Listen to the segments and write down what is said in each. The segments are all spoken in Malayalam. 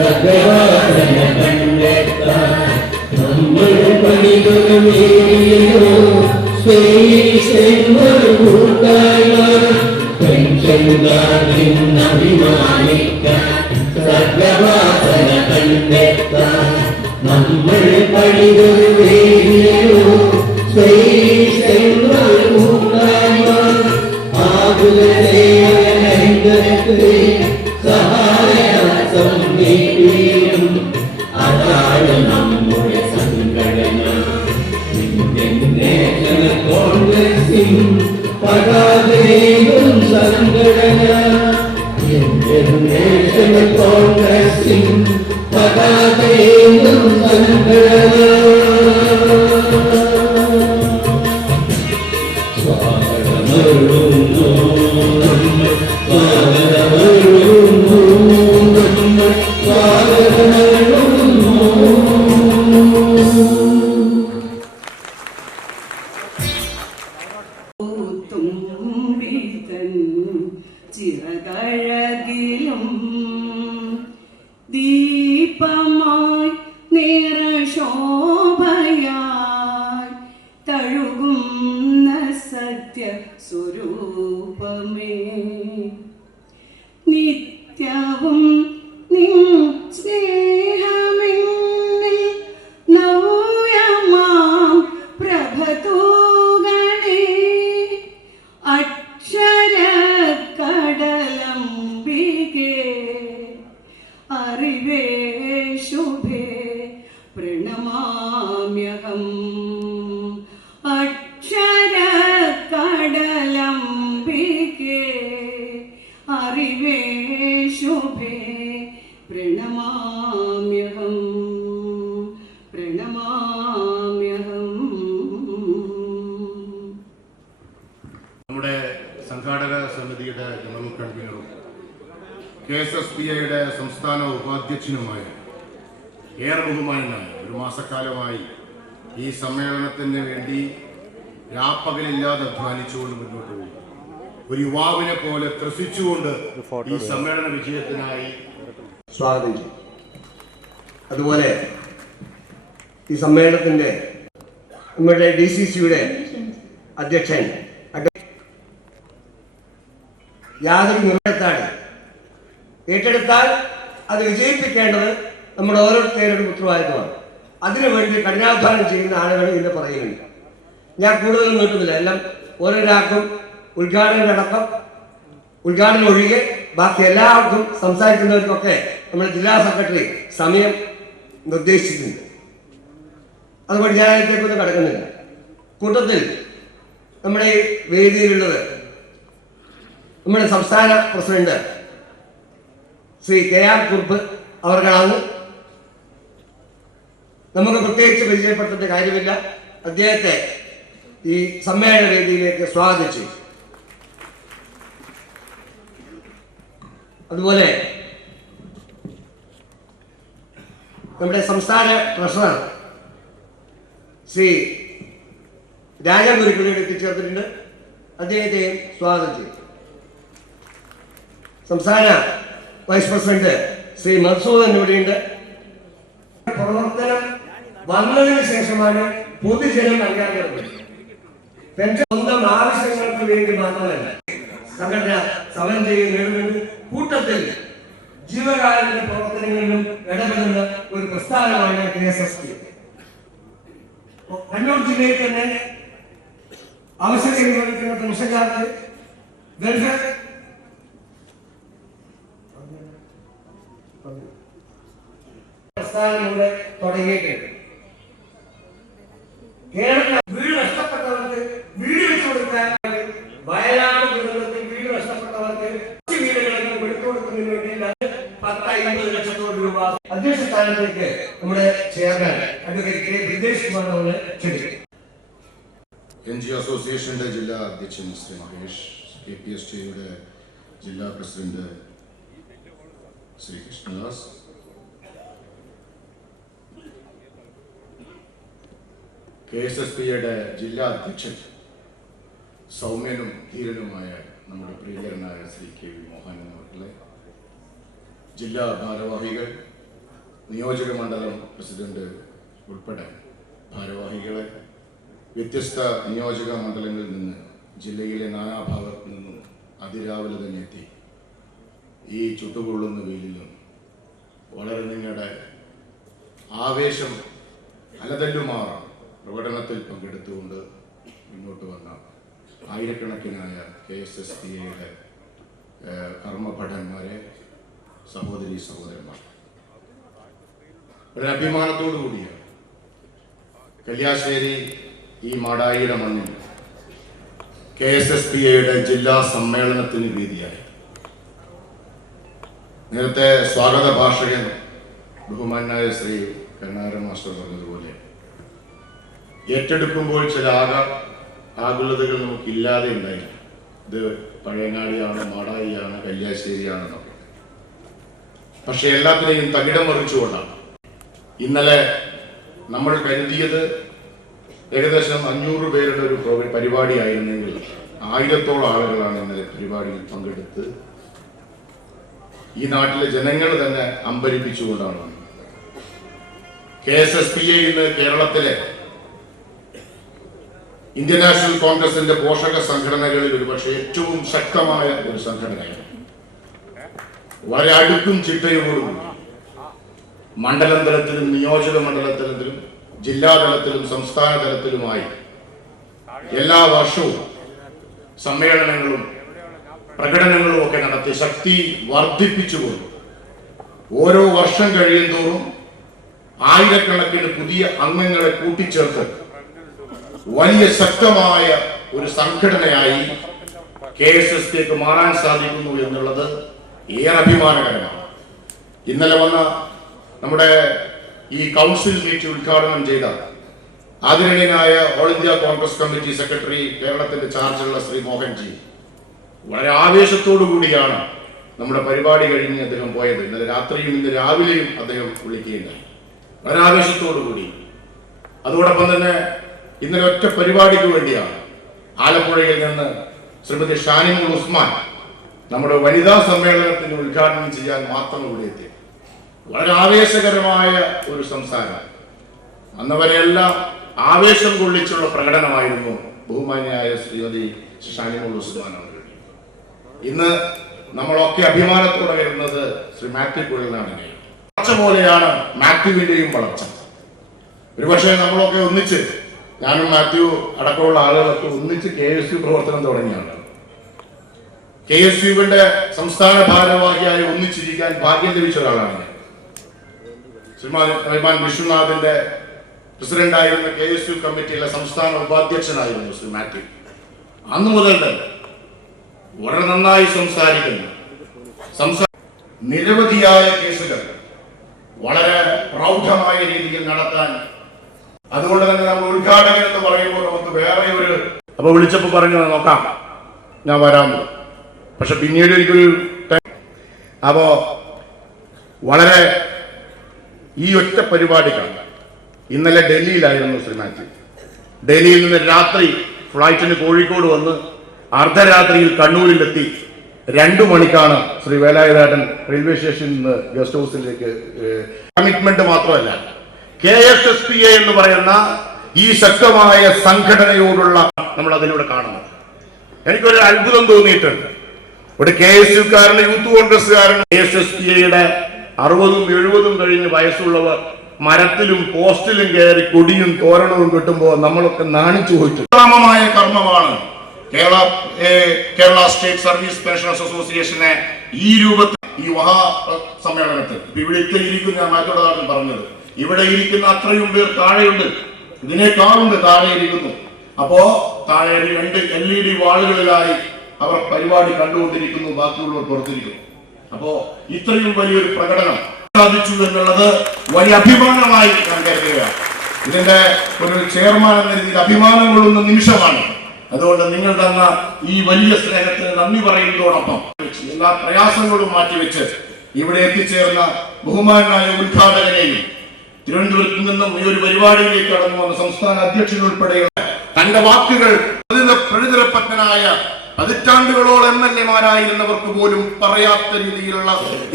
സകവാസന കണ്ടെത്താൻ നമ്മൾ പണികളോ അഭിമാനിക്കാൻ സകവാസന കണ്ടെത്താൻ നമ്മൾ പണികളോ സഹായം അതാണ് നമ്മുടെ സംഘടന. കോൺഗ്രസിൻ പതാകയും സംഘടന ഇന്റർനാഷണൽ കോൺഗ്രസിൻ പതാകയും സംഘടന. ചിറകഴകിലും ദീപമായി നിറശോഭയായി തഴുകുന്ന സത്യ സ്വരൂപമേ നിത്യവും നിൻ സ്നേഹമെന്നിൽ നവ്യമാം പ്രഭതൂഗണേ അക്ഷരക്കടലംബികേ അറിവേ ശുഭേ പ്രണമാമ്യഹം അക്ഷരക്കടലംബികേ അറിവേ ശുഭേ പ്രണമാമ്യഹം പ്രണമാമ്യഹം. നമ്മുടെ സംഘാടക സമിതിയുടെ ജനറൽ കൺവീനറും KSSPIയുടെ സംസ്ഥാന ഉപാധ്യക്ഷനുമായ ഏറെ ബഹുമാനായ ഒരു മാസക്കാലമായി ഈ സമ്മേളനത്തിന് വേണ്ടി രാപ്പകലില്ലാതെ അധ്വാനിച്ചുകൊണ്ട് മുന്നോട്ട് പോകും ഒരു യുവാവിനെ പോലെ ത്രസിച്ചുകൊണ്ട് ഈ സമ്മേളന വിജയത്തിനായി സ്വാഗതം ചെയ്യും. അതുപോലെ ഈ സമ്മേളനത്തിന്റെ നമ്മുടെ DCCയുടെ അധ്യക്ഷൻ യാതൊരു നിർണയത്താണ് ഏറ്റെടുത്താൽ അത് വിജയിപ്പിക്കേണ്ടത് നമ്മുടെ ഓരോരുത്തരുടെ ഉത്തരവാദിത്വമാണ്. അതിനുവേണ്ടി കഠിനാധ്വാനം ചെയ്യുന്ന ആളുകൾ ഇന്ന് പറയുന്നുണ്ട്. ഞാൻ കൂടുതലും നീട്ടുന്നില്ല. എല്ലാം ഓരോരാൾക്കും ഉദ്ഘാടനം ഒഴികെ ബാക്കി എല്ലാവർക്കും സംസാരിക്കുന്നവർക്കൊക്കെ നമ്മുടെ ജില്ലാ സെക്രട്ടറി സമയം നിർദ്ദേശിച്ചിട്ടുണ്ട്. അതുകൊണ്ട് ഞാൻ അതിലേക്കൊന്നും കടക്കുന്നില്ല. കൂട്ടത്തിൽ നമ്മുടെ ഈ വേദിയിലുള്ളത് നമ്മുടെ സംസ്ഥാന പ്രസിഡന്റ് ശ്രീ KR കുറുപ്പ് അവർക്കാണ്. നമുക്ക് പ്രത്യേകിച്ച് പരിചയപ്പെടുത്തേണ്ട കാര്യമില്ല. അദ്ദേഹത്തെ ഈ സമ്മേളന വേദിയിലേക്ക് സ്വാഗതിച്ചു. അതുപോലെ നമ്മുടെ സംസ്ഥാന ട്രഷറർ ശ്രീ രാജഗുരുക്കളിയുടെ എത്തിച്ചേർത്തിട്ടുണ്ട്. അദ്ദേഹത്തെയും സ്വാഗതം ചെയ്തു. സംസ്ഥാന വൈസ് പ്രസിഡന്റ് ശ്രീ മൻസൂദൻ ഇവിടെയുണ്ട്. പ്രവർത്തനം വന്നതിന് ശേഷമാണ് പൊതുജനം നൽകാറുള്ളത്. പെൻഷൻ സ്വന്തം ആവശ്യങ്ങൾക്ക് വേണ്ടി മാത്രമല്ല, സംഘടന സമരം ചെയ്യുന്നതിന് കൂട്ടത്തിൽ ജീവകാരുണ്യ പ്രവർത്തനങ്ങളിലും ഇടപെടുന്ന ഒരു പ്രസ്ഥാനമാണ് KSSP. കണ്ണൂർ ജില്ലയിൽ തന്നെ ആവശ്യമായി വഹിക്കുന്ന പെൻഷൻകാർക്ക് വെൽഫെയർ പ്രസ്ഥാനങ്ങളുടെ തുടങ്ങിയിട്ടുണ്ട്. കേരളത്തിൽ വീട് നഷ്ടപ്പെട്ടവർക്ക് വീട് വെച്ചു കൊടുക്കാൻ, വയനാട് ദുരന്തത്തിൽ വീട് നഷ്ടപ്പെട്ടവർക്ക് വീടുകളൊക്കെ വിട്ടുകൊടുക്കുന്നതിന് വേണ്ടി 10-50 ലക്ഷത്തോളം രൂപ അധ്യക്ഷ സ്ഥാനത്തേക്ക് നമ്മുടെ chairman advocate K. Brijesh Kumar അവരെ ക്ഷണിക്കും. NGO അസോസിയേഷന്റെ ജില്ലാ അധ്യക്ഷൻ ശ്രീ മഹേഷ്, KPSTയുടെ ജില്ലാ പ്രസിഡന്റ് ശ്രീ കൃഷ്ണദാസ്, KSSPയുടെ ജില്ലാ അധ്യക്ഷൻ സൗമ്യനും ധീരനുമായ നമ്മുടെ പ്രിയങ്കരനായ ശ്രീ KV മോഹൻ അവർകളെ, ജില്ലാ ഭാരവാഹികൾ, നിയോജക മണ്ഡലം പ്രസിഡന്റ് ഉൾപ്പെടെ ഭാരവാഹികളെ, വ്യത്യസ്ത നിയോജക മണ്ഡലങ്ങളിൽ നിന്ന് ജില്ലയിലെ നാനാഭാഗത്തു നിന്നും അതിരാവിലെ തന്നെ എത്തി ഈ ചുട്ടുകൊള്ളുന്ന വെയിലിലും വളരെ നിങ്ങളുടെ ആവേശം അലതല്ലുമാർ പ്രകടനത്തിൽ പങ്കെടുത്തുകൊണ്ട് മുന്നോട്ട് വന്ന ആയിരക്കണക്കിനായ KSSPA കർമ്മഭടന്മാരെ, സഹോദരി സഹോദരന്മാർ, ഒരു അഭിമാനത്തോടു കൂടിയാണ് കല്യാശ്ശേരി ഈ മാടായിയുടെ മണ്ണിൽ KSSPA ജില്ലാ സമ്മേളനത്തിന് വേദിയായി. നേരത്തെ സ്വാഗത ഭാഷകൻ ബഹുമാനായ ശ്രീ കരുണാകരൻ മാസ്റ്റർ പറഞ്ഞതുപോലെ ഏറ്റെടുക്കുമ്പോൾ ചില ആകുലതകൾ നമുക്കില്ലാതെ ഉണ്ടായില്ല. ഇത് പഴയങ്ങാടിയാണ്, മാടായിയാണ്, കല്യാശ്ശേരിയാണെന്നൊക്കെ. പക്ഷെ എല്ലാത്തിനെയും തകിടം മറിച്ചുകൊണ്ടാണ് ഇന്നലെ നമ്മൾ കരുതിയത് ഏകദേശം 500 പേരുടെ ഒരു പരിപാടിയായിരുന്നെങ്കിൽ 1000-ഓളം ആളുകളാണ് ഇന്നലെ പരിപാടിയിൽ പങ്കെടുത്ത് ഈ നാട്ടിലെ ജനങ്ങൾ തന്നെ അമ്പരിപ്പിച്ചുകൊണ്ടാണ്. KSSPA ഇന്ന് കേരളത്തിലെ ഇന്ത്യൻ നാഷണൽ കോൺഗ്രസിന്റെ പോഷക സംഘടനകളിൽ ഒരുപക്ഷെ ഏറ്റവും ശക്തമായ ഒരു സംഘടനയാണ്. വളരെ അടുക്കും ചിട്ടയോടും മണ്ഡലം തലത്തിലും നിയോജക മണ്ഡലതലത്തിലും ജില്ലാതലത്തിലും സംസ്ഥാന തലത്തിലുമായി എല്ലാ വർഷവും സമ്മേളനങ്ങളും പ്രകടനങ്ങളും ഒക്കെ നടത്തി ശക്തി വർദ്ധിപ്പിച്ചുകൊണ്ട് ഓരോ വർഷം കഴിയുന്തോറും ആയിരക്കണക്കിന് പുതിയ അംഗങ്ങളെ കൂട്ടിച്ചേർത്ത് വലിയ ശക്തമായ ഒരു സംഘടനയായി KSSPAക്ക് മാറാൻ സാധിക്കുന്നു എന്നുള്ളത് ഏറെ അഭിമാനകരമാണ്. ഇന്നലെ വന്ന നമ്മുടെ ഈ കൗൺസിൽ മീറ്റ് ഉദ്ഘാടനം ചെയ്ത ആദരണീയനായ all India Congress committee secretary, കേരളത്തിന്റെ ചാർജുള്ള ശ്രീ മോഹൻജി വളരെ ആവേശത്തോടു കൂടിയാണ് നമ്മുടെ പരിപാടി കഴിഞ്ഞ് അദ്ദേഹം പോയത്. ഇന്നലെ രാത്രിയും ഇന്ന് രാവിലെയും അദ്ദേഹം വിളിക്കുകയുണ്ടായി, വളരെ ആവേശത്തോടു കൂടി. അതോടൊപ്പം തന്നെ ഇന്നലെ ഒറ്റ പരിപാടിക്ക് വേണ്ടിയാണ് ആലപ്പുഴയിൽ നിന്ന് ശ്രീമതി ഷാനിമുൽ ഉസ്മാൻ നമ്മുടെ വനിതാ സമ്മേളനത്തിന് ഉദ്ഘാടനം ചെയ്യാൻ മാത്രം ഇവിടെ എത്തി. വളരെ ആവേശകരമായ ഒരു സംസാരം. അന്നവരെല്ലാം ആവേശം കൊള്ളിച്ചുള്ള പ്രകടനമായിരുന്നു ബഹുമാന്യായ ശ്രീമതി ഷാനിമുൽ ഉസ്മാൻ അവർ. ഇന്ന് നമ്മളൊക്കെ അഭിമാനത്തോടെ വരുന്നത് ശ്രീ മാത്യു കുഴൽനാടനെ വളർച്ച പോലെയാണ് മാത്യുവിന്റെയും വളർച്ച. ഒരുപക്ഷെ നമ്മളൊക്കെ ഒന്നിച്ച്, ഞാനും മാത്യു അടക്കമുള്ള ആളുകളൊക്കെ ഒന്നിച്ച് KSU പ്രവർത്തനം തുടങ്ങിയാണ്. KSUവിന്റെ സംസ്ഥാന ഭാരവാഹിയായി ഒന്നിച്ചിരിക്കാൻ ഭാഗ്യം ലഭിച്ച ഒരാളാണ് ഞാൻ. ശ്രീമാൻ വിശ്വനാഥിന്റെ പ്രസിഡന്റായിരുന്ന KSU കമ്മിറ്റിയിലെ സംസ്ഥാന ഉപാധ്യക്ഷനായിരുന്നു ശ്രീ മാത്യു. അന്ന് മുതൽ തന്നെ വളരെ നന്നായി സംസാരിക്കുന്നു. നിരവധിയായ കേസുകൾ വളരെ പ്രൗഢമായ രീതിയിൽ നടത്താൻ, അതുകൊണ്ട് തന്നെ നമ്മൾ ഉദ്ഘാടകൻ എന്ന് പറയുമ്പോൾ നമുക്ക് വേറെ ഒരു അപ്പൊ വിളിച്ചപ്പോൾ പറഞ്ഞു നോക്കാം, ഞാൻ വരാൻ. പക്ഷെ പിന്നീട് എനിക്കൊരു അപ്പോ വളരെ ഈ ഒറ്റ പരിപാടിക്കാണ്. ഇന്നലെ ഡൽഹിയിലായിരുന്നു ശ്രീ മാത്യു. ഡൽഹിയിൽ നിന്ന് രാത്രി ഫ്ലൈറ്റിന് കോഴിക്കോട് വന്ന് അർദ്ധരാത്രിയിൽ കണ്ണൂരിലെത്തി 2 മണിക്കാണ് ശ്രീ വേലായുധേട്ടൻ റെയിൽവേ സ്റ്റേഷനിൽ നിന്ന് ഗസ്റ്റ് ഹൗസിലേക്ക്. കമ്മിറ്റ്മെന്റ് മാത്രമല്ല, KSSPA എന്ന് പറയുന്ന ഈ ശക്തമായ സംഘടനയോടുള്ള നമ്മൾ അതിലൂടെ കാണുന്നത്. എനിക്കൊരു അത്ഭുതം തോന്നിയിട്ടുണ്ട്. ഇവിടെ KSUക്കാരന്, യൂത്ത് കോൺഗ്രസ്സുകാരന്, KSSPA 60ഉം 70ഉം കഴിഞ്ഞ് വയസ്സുള്ളവർ മരത്തിലും പോസ്റ്റിലും കയറി കൊടിയും തോരണവും കിട്ടുമ്പോൾ നമ്മളൊക്കെ നാണിച്ചു പോയിട്ട്. ഉത്തമമായ കർമ്മമാണ് കേരള സ്റ്റേറ്റ് സർവീസ് പെൻഷനേഴ്സ് അസോസിയേഷനെ ഈ രൂപത്തിൽ ഈ മഹാ സമ്മേളനത്തിൽ ഇവിടെ ഇരിക്കുന്ന, ഞാൻ മാറ്റോടെ നാട്ടിൽ പറഞ്ഞത്, ഇവിടെ ഇരിക്കുന്ന അത്രയും പേർ താഴെയുണ്ട്, ഇതിനേക്കാളുണ്ട് താഴെ ഇരിക്കുന്നു. അപ്പോ താഴെ 2 LED വാളുകളിലായി അവർ പരിപാടി കണ്ടുകൊണ്ടിരിക്കുന്നു, ബാക്കിയുള്ളവർ പുറത്തിരിക്കുന്നു. അപ്പോ ഇത്രയും വലിയൊരു പ്രകടനം സാധിച്ചു എന്നുള്ളത് വലിയ അഭിമാനമായി ഞാൻ കരുതുകയാണ്. ഇതിന്റെ ഒരു ചെയർമാൻ എന്ന രീതിയിൽ അഭിമാനം കൊള്ളുന്ന നിമിഷമാണ്. അതുകൊണ്ട് നിങ്ങൾ തന്ന ഈ വലിയ സ്നേഹത്തിന് നന്ദി പറയുന്നതോടൊപ്പം എല്ലാ പ്രയാസങ്ങളും മാറ്റിവെച്ച് ഇവിടെ എത്തിച്ചേർന്ന ബഹുമാനായ ഉദ്ഘാടകനെയും തിരുവനന്തപുരത്ത് നിന്നും ഈ ഒരു പരിപാടിയിലേക്ക് കടന്നു വന്ന സംസ്ഥാന അധ്യക്ഷൻ ഉൾപ്പെടെയുള്ള തന്റെ വാക്കുകൾ പ്രചരപ്പത്തനായ പതിറ്റാണ്ടുകളോളം MLA മാരായിരുന്നവർക്ക് പോലും പറയാത്ത രീതിയിലുള്ള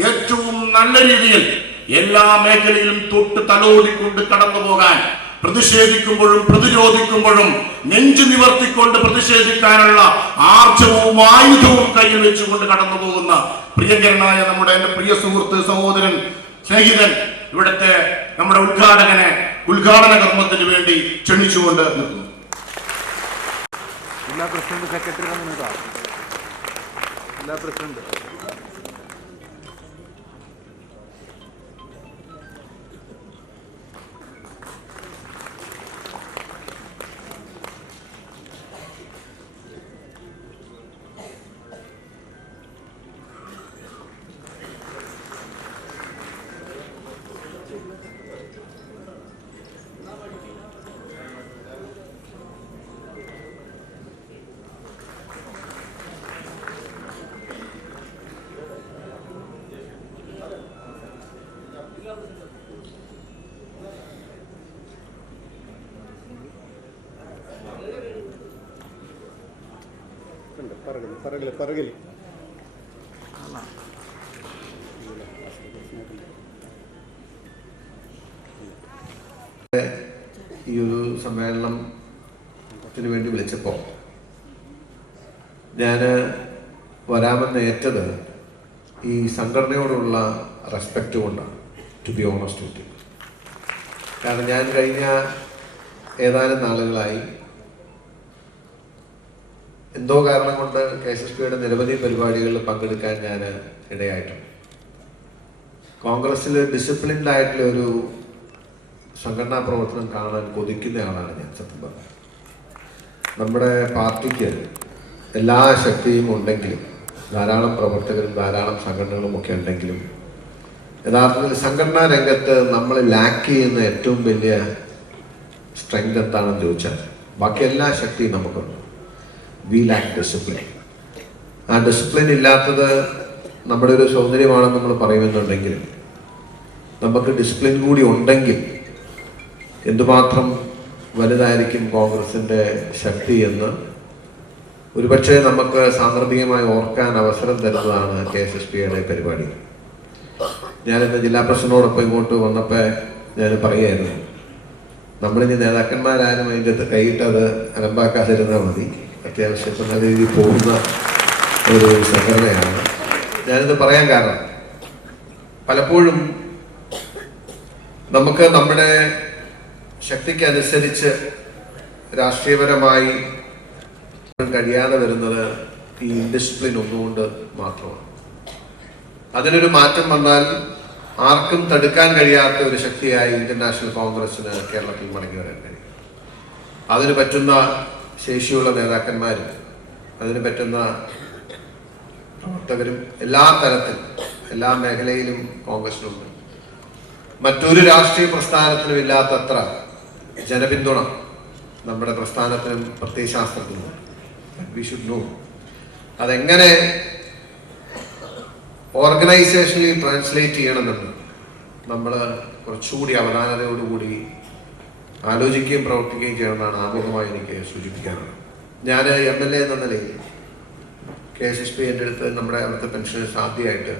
ഏറ്റവും നല്ല രീതിയിൽ എല്ലാ മേഖലയിലും തൊട്ട് തലോടിക്കൊണ്ട് കടന്നു പോകാൻ, പ്രതിഷേധിക്കുമ്പോഴും പ്രതിരോധിക്കുമ്പോഴും നെഞ്ചു നിവർത്തിക്കൊണ്ട് പ്രതിഷേധിക്കാനുള്ള ആർജവും ആയുധവും കയ്യിൽ വെച്ചുകൊണ്ട് കടന്നു പോകുന്ന പ്രിയങ്കരനായ എന്റെ പ്രിയ സുഹൃത്ത്, സഹോദരൻ, സ്നേഹിതൻ, ഇവിടുത്തെ നമ്മുടെ ഉദ്ഘാടന കർമ്മത്തിന് വേണ്ടി ക്ഷണിച്ചുകൊണ്ട് നിർത്തുന്നു. ജില്ലാ പ്രസിഡന്റ്, സെക്രട്ടറി, ജില്ലാ പ്രസിഡന്റ്. പറകിൽ ഈ ഒരു സമ്മേളനത്തിന് വേണ്ടി വിളിച്ചപ്പോൾ ഞാൻ വരാമെന്ന് ഏറ്റത് ഈ സംഘടനയോടുള്ള റെസ്പെക്റ്റ് കൊണ്ടാണ്, to be honest with you. കാരണം ഞാൻ കഴിഞ്ഞ ഏതാനും നാളുകളായി എന്തോ കാരണം കൊണ്ട് KSSPയുടെ നിരവധി പരിപാടികളിൽ പങ്കെടുക്കാൻ ഞാൻ ഇടയായിട്ടുണ്ട്. കോൺഗ്രസ്സിൽ ഡിസിപ്ലിൻഡ് ആയിട്ടുള്ള ഒരു സംഘടനാ പ്രവർത്തനം കാണാൻ കൊതിക്കുന്ന ആളാണ് ഞാൻ. സത്യം പറഞ്ഞത് നമ്മുടെ പാർട്ടിക്ക് എല്ലാ ശക്തിയും ഉണ്ടെങ്കിലും, ധാരാളം പ്രവർത്തകരും ധാരാളം സംഘടനകളും ഒക്കെ ഉണ്ടെങ്കിലും, യഥാർത്ഥത്തിൽ സംഘടനാ രംഗത്ത് നമ്മൾ ലാക്ക് ചെയ്യുന്ന ഏറ്റവും വലിയ സ്ട്രെങ്ത് എന്താണെന്ന് ചോദിച്ചാൽ ബാക്കി എല്ലാ ശക്തിയും നമുക്കുണ്ട്. V lakh discipline. ആ ഡിസിപ്ലിൻ ഇല്ലാത്തത് നമ്മുടെ ഒരു സൗന്ദര്യമാണെന്ന് നമ്മൾ പറയുമെന്നുണ്ടെങ്കിലും നമുക്ക് ഡിസിപ്ലിൻ കൂടി ഉണ്ടെങ്കിൽ എന്തുമാത്രം വലുതായിരിക്കും കോൺഗ്രസിൻ്റെ ശക്തി എന്ന് ഒരുപക്ഷെ നമുക്ക് സാന്ദർഭികമായി ഓർക്കാൻ അവസരം തരുന്നതാണ് KSSPയുടെ പരിപാടി. ഞാനിന്ന് ജില്ലാ പ്രസിഡന്റിനോടൊപ്പം ഇങ്ങോട്ട് വന്നപ്പോൾ ഞാൻ പറയുമായിരുന്നു, നമ്മളിനി നേതാക്കന്മാരാരും അതിൻ്റെ അകത്ത് കൈയിട്ടത് അലമ്പാക്കാതിരുന്നാൽ മതി. അത്യാവശ്യം നല്ല രീതിയിൽ പോകുന്ന ഒരു സംഘടനയാണ്. ഞാനിത് പറയാൻ കാരണം പലപ്പോഴും നമുക്ക് നമ്മുടെ ശക്തിക്കനുസരിച്ച് രാഷ്ട്രീയപരമായി കഴിയാതെ വരുന്നത് ഈ ഇൻഡിസിപ്ലിൻ ഒന്നുകൊണ്ട് മാത്രമാണ്. അതിനൊരു മാറ്റം വന്നാൽ ആർക്കും തടുക്കാൻ കഴിയാത്ത ഒരു ശക്തിയായി ഇന്ത്യൻ നാഷണൽ കോൺഗ്രസിന് കേരളത്തിൽ മടങ്ങി വരാൻ കഴിയും. അതിന് പറ്റുന്ന ശേഷിയുള്ള നേതാക്കന്മാരും അതിന് പറ്റുന്ന പ്രവർത്തകരും എല്ലാ തരത്തിലും എല്ലാ മേഖലയിലും കോൺഗ്രസിനുണ്ട്. മറ്റൊരു രാഷ്ട്രീയ പ്രസ്ഥാനത്തിനും ഇല്ലാത്തത്ര ജനപിന്തുണ നമ്മുടെ പ്രസ്ഥാനത്തിനും പ്രത്യയശാസ്ത്രത്തിനും. വി ഷുഡ് നോ അതെങ്ങനെ ഓർഗനൈസേഷനിൽ ട്രാൻസ്ലേറ്റ് ചെയ്യണമെന്ന് നമ്മൾ കുറച്ചുകൂടി അവധാനതയോടുകൂടി ആലോചിക്കുകയും പ്രവർത്തിക്കുകയും ചെയ്യണമെന്നാണ് ആമുഖമായി എനിക്ക് സൂചിപ്പിക്കാനുള്ളത്. ഞാൻ MLA എന്ന നിലയിൽ KSSP എൻ്റെ അടുത്ത്, നമ്മുടെ അവിടുത്തെ പെൻഷനേഴ്സ് ആദ്യമായിട്ട്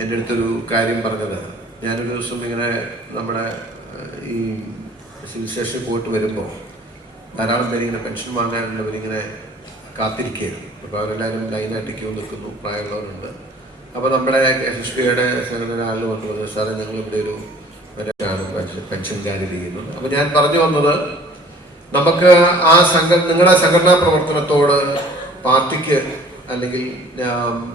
എൻ്റെ അടുത്തൊരു കാര്യം പറഞ്ഞത്, ഞാനൊരു ദിവസം ഇങ്ങനെ നമ്മുടെ ഈ സിവിൽ സ്റ്റേഷനിൽ പോയിട്ട് വരുമ്പോൾ ധാരാളം പേര് ഇങ്ങനെ പെൻഷൻ വാങ്ങാനുള്ളവരിങ്ങനെ കാത്തിരിക്കുകയാണ്. അപ്പോൾ അവരെല്ലാവരും ലൈനായിട്ട് ക്യൂ നിൽക്കുന്നു, പ്രായമുള്ളവരുണ്ട്. അപ്പോൾ നമ്മുടെ KSSPയുടെ സെക്രട്ടറി വന്നു പറഞ്ഞു, സാറേ ഞങ്ങളിവിടെ ഒരു പെൻഷൻ ജാരി ചെയ്യുന്നത്. അപ്പോൾ ഞാൻ പറഞ്ഞു വന്നത്, നമുക്ക് ആ നിങ്ങളുടെ സംഘടനാ പ്രവർത്തനത്തോട് പാർട്ടിക്ക് അല്ലെങ്കിൽ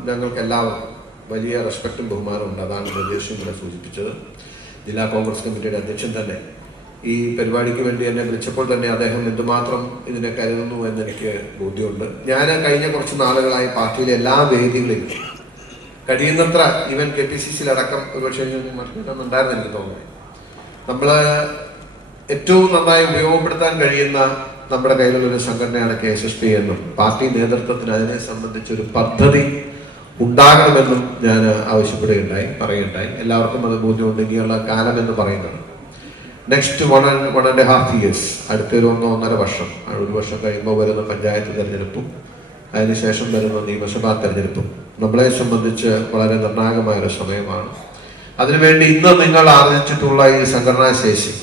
ഞങ്ങൾക്ക് എല്ലാവർക്കും വലിയ റെസ്പെക്റ്റും ബഹുമാനവും ഉണ്ട്. അതാണ് നിർദ്ദേശം ഇവിടെ സൂചിപ്പിച്ചത്. ജില്ലാ കോൺഗ്രസ് കമ്മിറ്റിയുടെ അധ്യക്ഷൻ തന്നെ ഈ പരിപാടിക്ക് വേണ്ടി എന്നെ വിളിച്ചപ്പോൾ തന്നെ അദ്ദേഹം എന്തുമാത്രം ഇതിനെ കരുതുന്നു എന്നെനിക്ക് ബോധ്യമുണ്ട്. ഞാൻ കഴിഞ്ഞ കുറച്ച് നാളുകളായി പാർട്ടിയിലെ എല്ലാ വേദികളിലും കഴിയുന്നത്ര, ഈവൻ KPCCയിലടക്കം ഒരുപക്ഷെ ഉണ്ടായിരുന്നു എനിക്ക് തോന്നുന്നത്, നമ്മൾ ഏറ്റവും നന്നായി ഉപയോഗപ്പെടുത്താൻ കഴിയുന്ന നമ്മുടെ കയ്യിലുള്ളൊരു സംഘടനയാണ് KSSP എന്നും പാർട്ടി നേതൃത്വത്തിന് അതിനെ സംബന്ധിച്ചൊരു പദ്ധതി ഉണ്ടാകണമെന്നും ഞാൻ ആവശ്യപ്പെടുകയുണ്ടായി, പറയുകയുണ്ടായി. എല്ലാവർക്കും അത് ബോധ്യമുണ്ട്. ഇനിയുള്ള കാലം എന്ന് പറയുന്നത് നെക്സ്റ്റ് 1.5 years, അടുത്തൊരു 1.5 വർഷം, 1 വർഷം കഴിയുമ്പോൾ വരുന്ന പഞ്ചായത്ത് തെരഞ്ഞെടുപ്പും അതിനുശേഷം വരുന്ന നിയമസഭാ തെരഞ്ഞെടുപ്പും നമ്മളെ സംബന്ധിച്ച് വളരെ നിർണായകമായൊരു സമയമാണ്. അതിനുവേണ്ടി ഇന്ന് നിങ്ങൾ ആർജിച്ചിട്ടുള്ള ഈ സംഘടനാ ശേഷി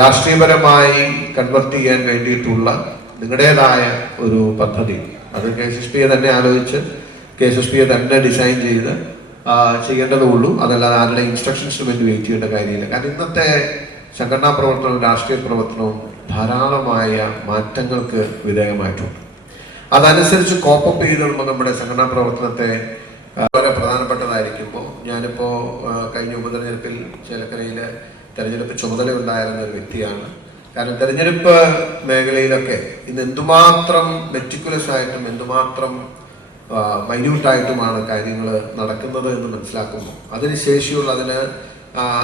രാഷ്ട്രീയപരമായി കൺവെർട്ട് ചെയ്യാൻ വേണ്ടിയിട്ടുള്ള നിങ്ങളുടേതായ ഒരു പദ്ധതി, അത് KSSPയെ തന്നെ ആലോചിച്ച് KSSPയെ തന്നെ ഡിസൈൻ ചെയ്ത് ചെയ്യേണ്ടതുള്ളൂ. അതല്ലാതെ ആരുടെ ഇൻസ്ട്രക്ഷൻസിന് വേണ്ടി വെയിറ്റ് ചെയ്യേണ്ട കാര്യമില്ല. കാരണം ഇന്നത്തെ സംഘടനാ പ്രവർത്തനവും രാഷ്ട്രീയ പ്രവർത്തനവും ധാരാളമായ മാറ്റങ്ങൾക്ക് വിധേയമായിട്ടുണ്ട്. അതനുസരിച്ച് കോപ്പപ്പ് ചെയ്തുകൊണ്ട് നമ്മുടെ സംഘടനാ പ്രവർത്തനത്തെ വളരെ പ്രധാനപ്പെട്ടതായിരിക്കുമ്പോൾ, ഞാനിപ്പോ കഴിഞ്ഞ ഉപതെരഞ്ഞെടുപ്പിൽ ചേലക്കരയിലെ തെരഞ്ഞെടുപ്പ് ചുമതല ഉണ്ടായിരുന്ന ഒരു വ്യക്തിയാണ്. കാരണം തെരഞ്ഞെടുപ്പ് മേഖലയിലൊക്കെ ഇന്ന് എന്തുമാത്രം മെറ്റിക്കുലസ് ആയിട്ടും എന്തുമാത്രം മൈന്യൂട്ടായിട്ടുമാണ് കാര്യങ്ങൾ നടക്കുന്നത് എന്ന് മനസ്സിലാക്കുമ്പോൾ അതിന് ശേഷിയുള്ള